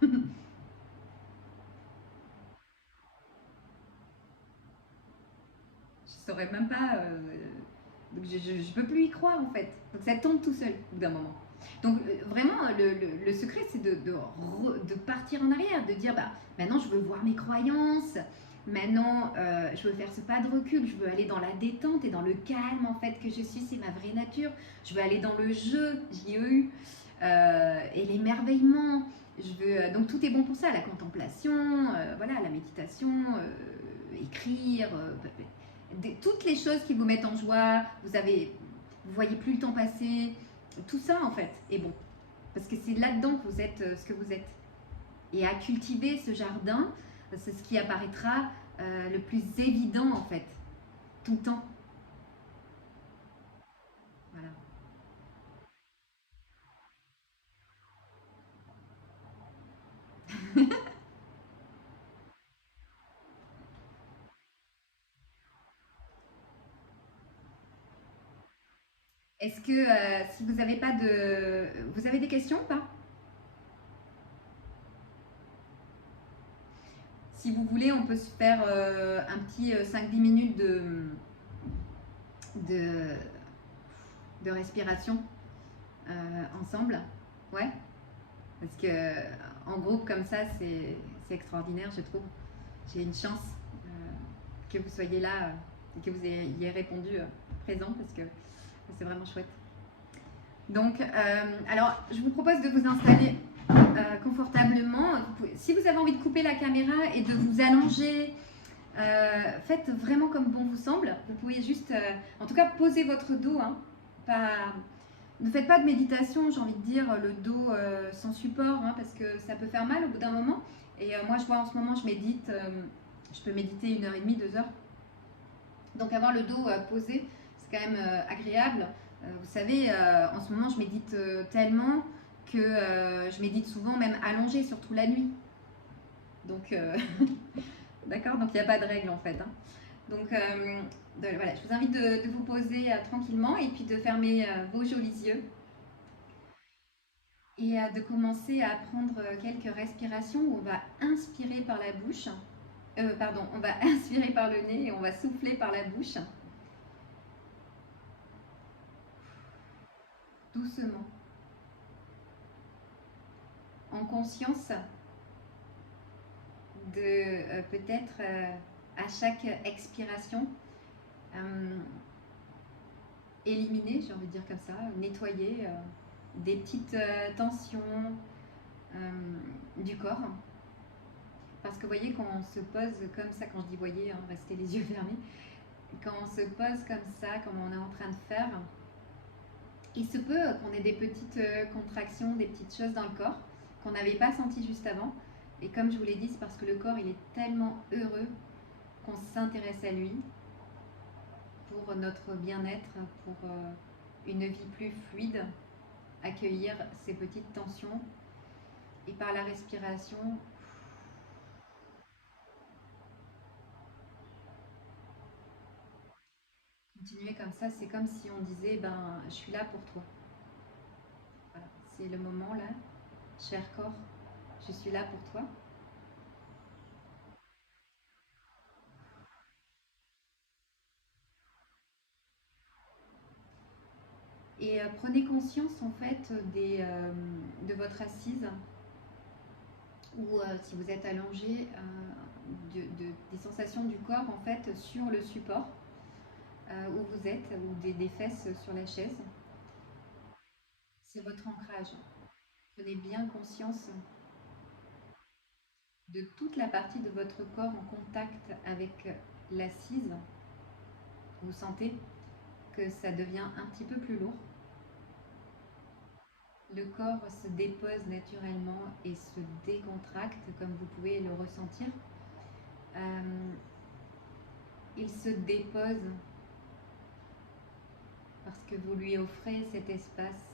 Je saurais même pas. Donc je peux plus y croire en fait. Donc ça tombe tout seul au bout d'un moment. Donc vraiment, le secret, c'est de partir en arrière, de dire bah maintenant je veux voir mes croyances. Maintenant, je veux faire ce pas de recul, je veux aller dans la détente et dans le calme en fait que je suis, c'est ma vraie nature. Je veux aller dans le jeu, JEU, et l'émerveillement. Je veux, donc tout est bon pour ça, la contemplation, voilà, la méditation, écrire, toutes les choses qui vous mettent en joie. Vous voyez plus le temps passer, tout ça en fait est bon, parce que c'est là-dedans que vous êtes ce que vous êtes. Et à cultiver ce jardin, c'est ce qui apparaîtra le plus évident en fait, tout le temps. Voilà. Est-ce que si vous n'avez pas de... Vous avez des questions ou pas? Si vous voulez, on peut se faire un petit 5-10 minutes de, de respiration ensemble. Ouais. Parce que en groupe comme ça, c'est extraordinaire, je trouve. J'ai une chance que vous soyez là et que vous ayez répondu présent parce que c'est vraiment chouette. Donc, alors, je vous propose de vous installer confortablement. Si vous avez envie de couper la caméra et de vous allonger, faites vraiment comme bon vous semble. Vous pouvez juste, en tout cas, poser votre dos. Hein, ne faites pas de méditation, j'ai envie de dire, le dos sans support, hein, parce que ça peut faire mal au bout d'un moment. Et moi, je vois en ce moment, je médite, je peux méditer 1h30, 2 heures. Donc, avoir le dos posé, c'est quand même agréable. Vous savez, en ce moment, je médite tellement que je médite souvent même allongée, surtout la nuit. Donc, d'accord, donc il n'y a pas de règle en fait. Hein. Donc, voilà, je vous invite de vous poser tranquillement et puis de fermer vos jolis yeux et de commencer à prendre quelques respirations où on va inspirer par la bouche. Pardon, on va inspirer par le nez et on va souffler par la bouche. Doucement. En conscience de peut-être à chaque expiration éliminer, j'ai envie de dire comme ça, nettoyer des petites tensions du corps. Parce que vous voyez, quand on se pose comme ça, quand je dis voyez, hein, restez les yeux fermés, quand on se pose comme ça, comme on est en train de faire, il se peut qu'on ait des petites contractions, des petites choses dans le corps qu'on n'avait pas senties juste avant. Et comme je vous l'ai dit, c'est parce que le corps, il est tellement heureux qu'on s'intéresse à lui pour notre bien-être, pour une vie plus fluide, accueillir ces petites tensions. Et par la respiration, continuer comme ça, c'est comme si on disait, ben, je suis là pour toi. Voilà, c'est le moment là, cher corps, je suis là pour toi. Et prenez conscience en fait de votre assise ou si vous êtes allongé, des sensations du corps en fait sur le support où vous êtes ou des fesses sur la chaise. c'est votre ancrage. Prenez bien conscience de toute la partie de votre corps en contact avec l'assise. Vous sentez que ça devient un petit peu plus lourd. Le corps se dépose naturellement et se décontracte comme vous pouvez le ressentir. Il se dépose parce que vous lui offrez cet espace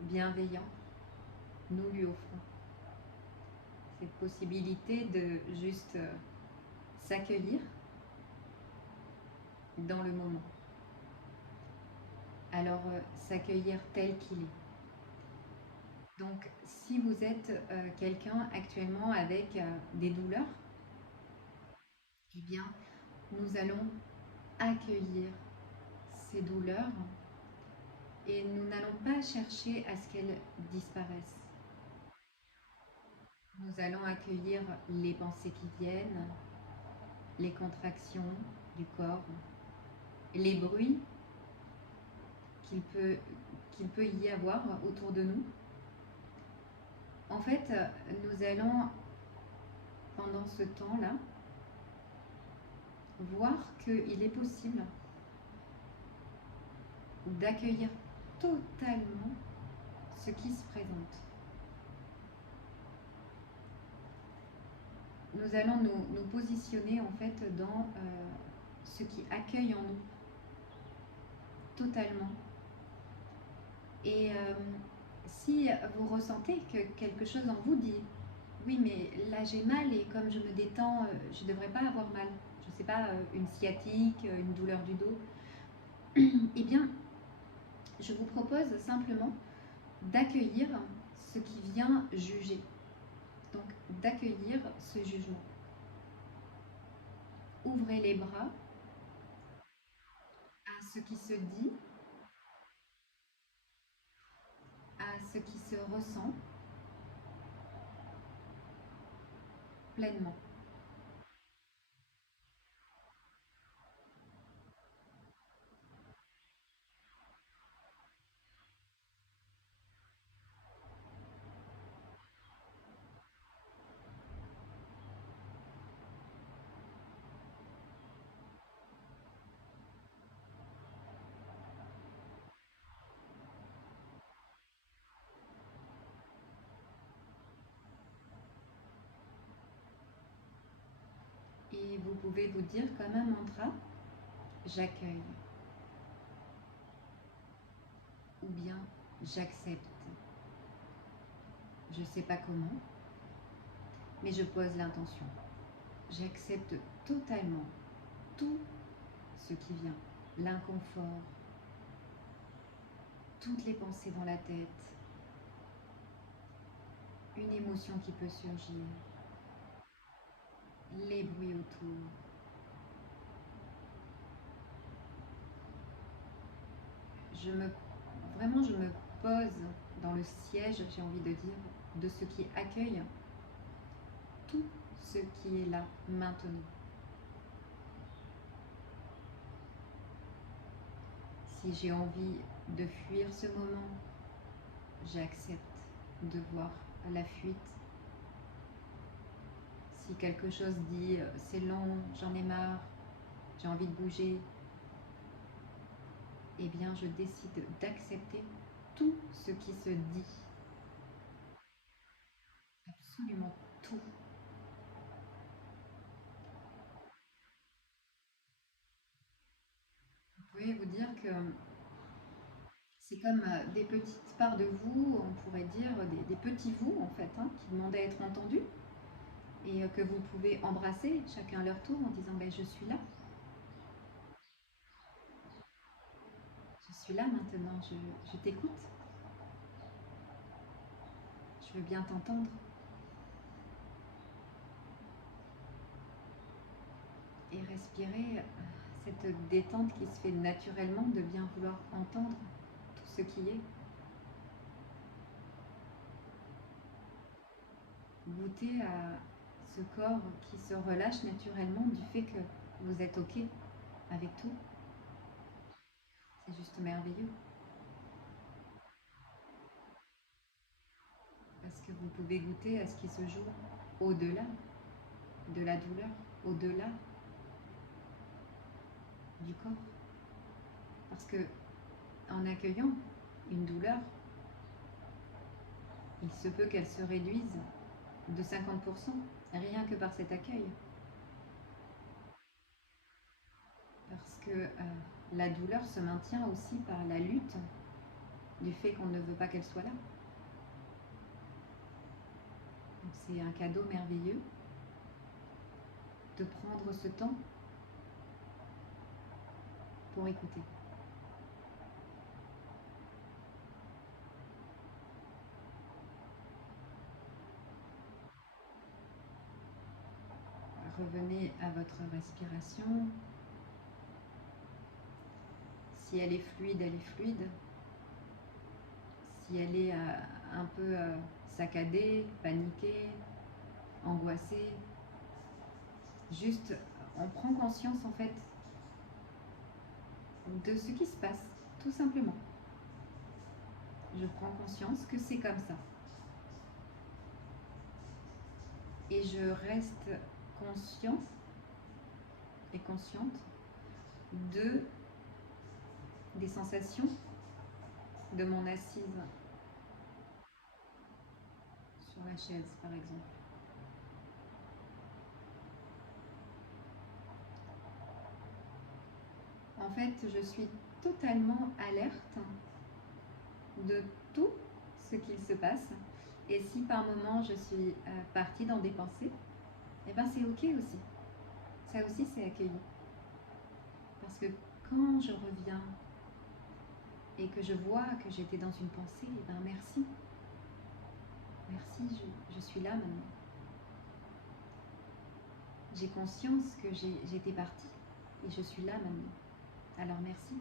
bienveillant. Nous lui offrons cette possibilité de juste s'accueillir dans le moment. Alors, s'accueillir tel qu'il est. Donc, si vous êtes quelqu'un actuellement avec des douleurs, eh bien, nous allons accueillir ces douleurs et nous n'allons pas chercher à ce qu'elles disparaissent. Nous allons accueillir les pensées qui viennent, les contractions du corps, les bruits qu'il peut y avoir autour de nous. En fait, nous allons, pendant ce temps-là, voir qu'il est possible d'accueillir totalement ce qui se présente. Nous allons nous positionner en fait dans ce qui accueille en nous totalement. Et si vous ressentez que quelque chose en vous dit « Oui, mais là j'ai mal et comme je me détends, je ne devrais pas avoir mal. » Je ne sais pas, une sciatique, une douleur du dos. Eh bien, je vous propose simplement d'accueillir ce qui vient juger. Donc, d'accueillir ce jugement. Ouvrez les bras à ce qui se dit, à ce qui se ressent pleinement. Et vous pouvez vous dire comme un mantra, j'accueille. Ou bien j'accepte. Je ne sais pas comment, mais je pose l'intention. J'accepte totalement tout ce qui vient, l'inconfort, toutes les pensées dans la tête, une émotion qui peut surgir, les bruits autour. Vraiment, je me pose dans le siège, j'ai envie de dire, de ce qui accueille tout ce qui est là maintenant. Si j'ai envie de fuir ce moment, j'accepte de voir la fuite. Si quelque chose dit c'est long, j'en ai marre, j'ai envie de bouger, eh bien je décide d'accepter tout ce qui se dit. Absolument tout. Vous pouvez vous dire que c'est comme des petites parts de vous, on pourrait dire des petits vous en fait, hein, qui demandent à être entendus et que vous pouvez embrasser chacun à leur tour en disant ben, je suis là. Je suis là maintenant, je t'écoute. Je veux bien t'entendre. Et respirer cette détente qui se fait naturellement de bien vouloir entendre tout ce qui est. Goûter à ce corps qui se relâche naturellement du fait que vous êtes OK avec tout. C'est juste merveilleux. que vous pouvez goûter à ce qui se joue au-delà de la douleur, au-delà du corps. Parce que en accueillant une douleur, il se peut qu'elle se réduise de 50%, rien que par cet accueil. Parce que la douleur se maintient aussi par la lutte du fait qu'on ne veut pas qu'elle soit là. Donc c'est un cadeau merveilleux de prendre ce temps pour écouter. Revenez à votre respiration. Si elle est fluide, elle est fluide. Si elle est un peu saccadée, paniquée, angoissée, juste on prend conscience en fait de ce qui se passe, tout simplement. Je prends conscience que c'est comme ça. Et je reste conscient et consciente des sensations de mon assise sur la chaise, par exemple. En fait, je suis totalement alerte de tout ce qu'il se passe. Et si par moment je suis partie dans des pensées, eh ben c'est ok aussi. Ça aussi c'est accueilli. Parce que quand je reviens et que je vois que j'étais dans une pensée, eh ben merci. Merci, je suis là maintenant. J'ai conscience que j'étais partie et je suis là maintenant. Alors merci.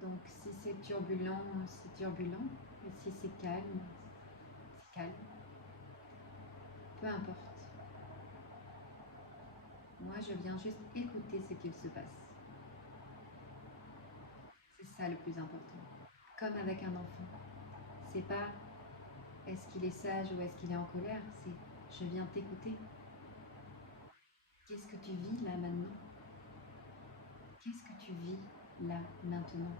Donc si c'est turbulent, c'est turbulent. Et si c'est calme, c'est calme. Peu importe. Moi, je viens juste écouter ce qu'il se passe. C'est ça le plus important. Comme avec un enfant. C'est pas est-ce qu'il est sage ou est-ce qu'il est en colère, c'est je viens t'écouter. Qu'est-ce que tu vis là maintenant? Qu'est-ce que tu vis là maintenant?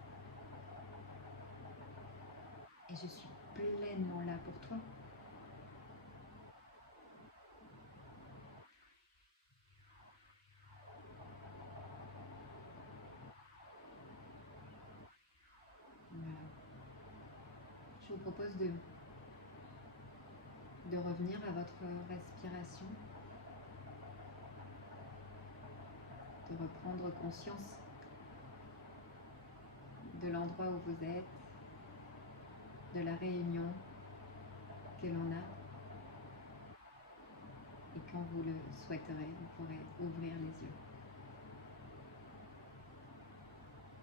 Et je suis pleinement là pour toi. Voilà. Je vous propose de revenir à votre respiration, de reprendre conscience de l'endroit où vous êtes, de la réunion que l'on a. Et quand vous le souhaiterez, vous pourrez ouvrir les yeux.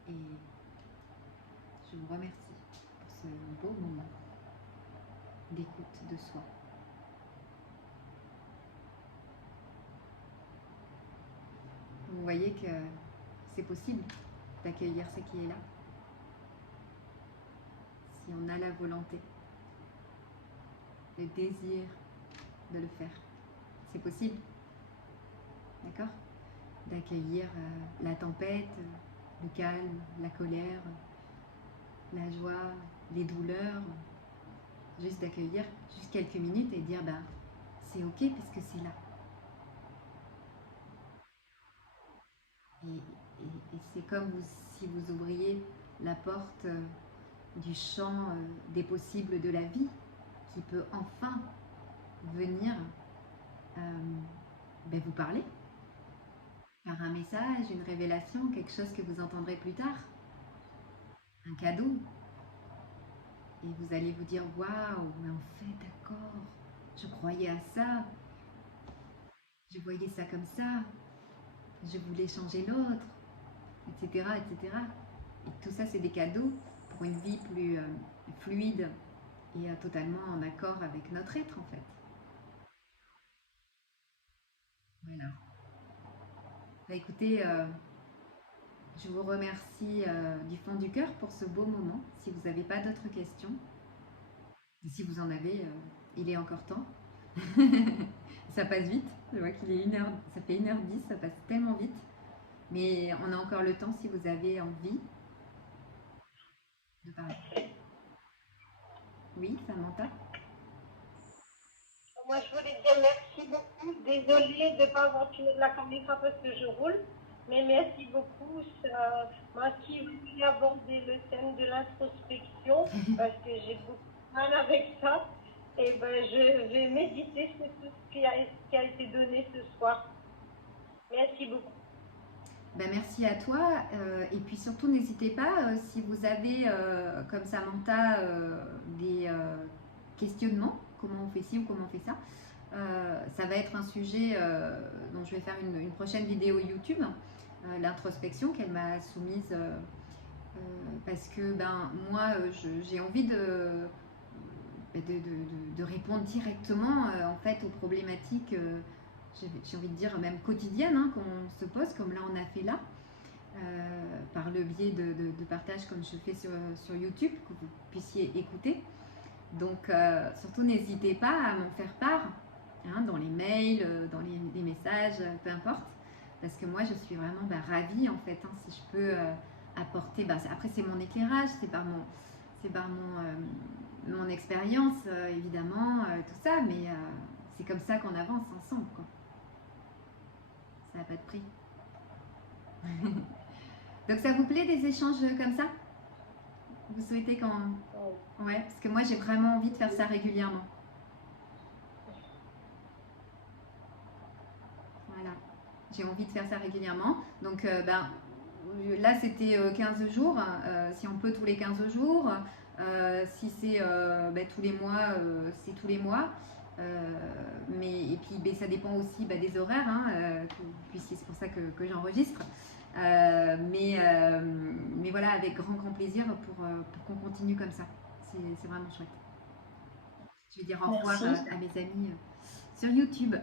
Et je vous remercie pour ce beau moment d'écoute de soi. Vous voyez que c'est possible d'accueillir ce qui est là, si on a la volonté, le désir de le faire. C'est possible, d'accord? D'accueillir la tempête, le calme, la colère, la joie, les douleurs, juste d'accueillir juste quelques minutes et dire ben c'est ok puisque c'est là. Et c'est comme si vous ouvriez la porte du champ des possibles de la vie qui peut enfin venir ben, vous parler par un message, une révélation, quelque chose que vous entendrez plus tard, un cadeau. Et vous allez vous dire, waouh, mais en fait, d'accord, je croyais à ça, je voyais ça comme ça, je voulais changer l'autre, etc., etc. Et tout ça, c'est des cadeaux pour une vie plus fluide et totalement en accord avec notre être, en fait. Voilà. Bah, écoutez, je vous remercie du fond du cœur pour ce beau moment. Si vous n'avez pas d'autres questions, et si vous en avez, il est encore temps. Ça passe vite. Je vois qu'il est 1h, ça fait 1h10, ça passe tellement vite. Mais on a encore le temps si vous avez envie de parler. Oui, Samantha? Moi, je voulais te dire merci beaucoup. Désolée de ne pas avoir fini de la caméra parce que je roule. Mais merci beaucoup. Moi qui voulais aborder le thème de l'introspection parce que j'ai beaucoup de mal avec ça. Et ben, je vais méditer sur tout ce qui a été donné ce soir. Merci beaucoup. Ben, merci à toi. Et puis surtout, n'hésitez pas, si vous avez, comme Samantha, des questionnements, comment on fait ci ou comment on fait ça. Ça va être un sujet dont je vais faire une prochaine vidéo YouTube, l'introspection qu'elle m'a soumise parce que ben, moi j'ai envie de répondre directement en fait aux problématiques, j'ai envie de dire même quotidiennes hein, qu'on se pose, comme là on a fait là. Par le biais de partage comme je fais sur YouTube, que vous puissiez écouter. Donc surtout n'hésitez pas à m'en faire part hein, dans les mails, dans les messages, peu importe, parce que moi je suis vraiment ravie en fait hein, si je peux apporter, après c'est mon éclairage, c'est par mon expérience évidemment, tout ça, mais c'est comme ça qu'on avance ensemble quoi. Ça n'a pas de prix. Donc ça vous plaît des échanges comme ça? Vous souhaitez qu'on... Ouais, parce que moi j'ai vraiment envie de faire ça régulièrement. Voilà, j'ai envie de faire ça régulièrement. Donc là c'était 15 jours, si on peut tous les 15 jours. Si c'est tous les mois, c'est tous les mois. Et puis ça dépend aussi des horaires, hein, puisque c'est pour ça que j'enregistre. Mais voilà, avec grand plaisir pour qu'on continue comme ça. C'est vraiment chouette. Je vais dire au revoir à mes amis sur YouTube.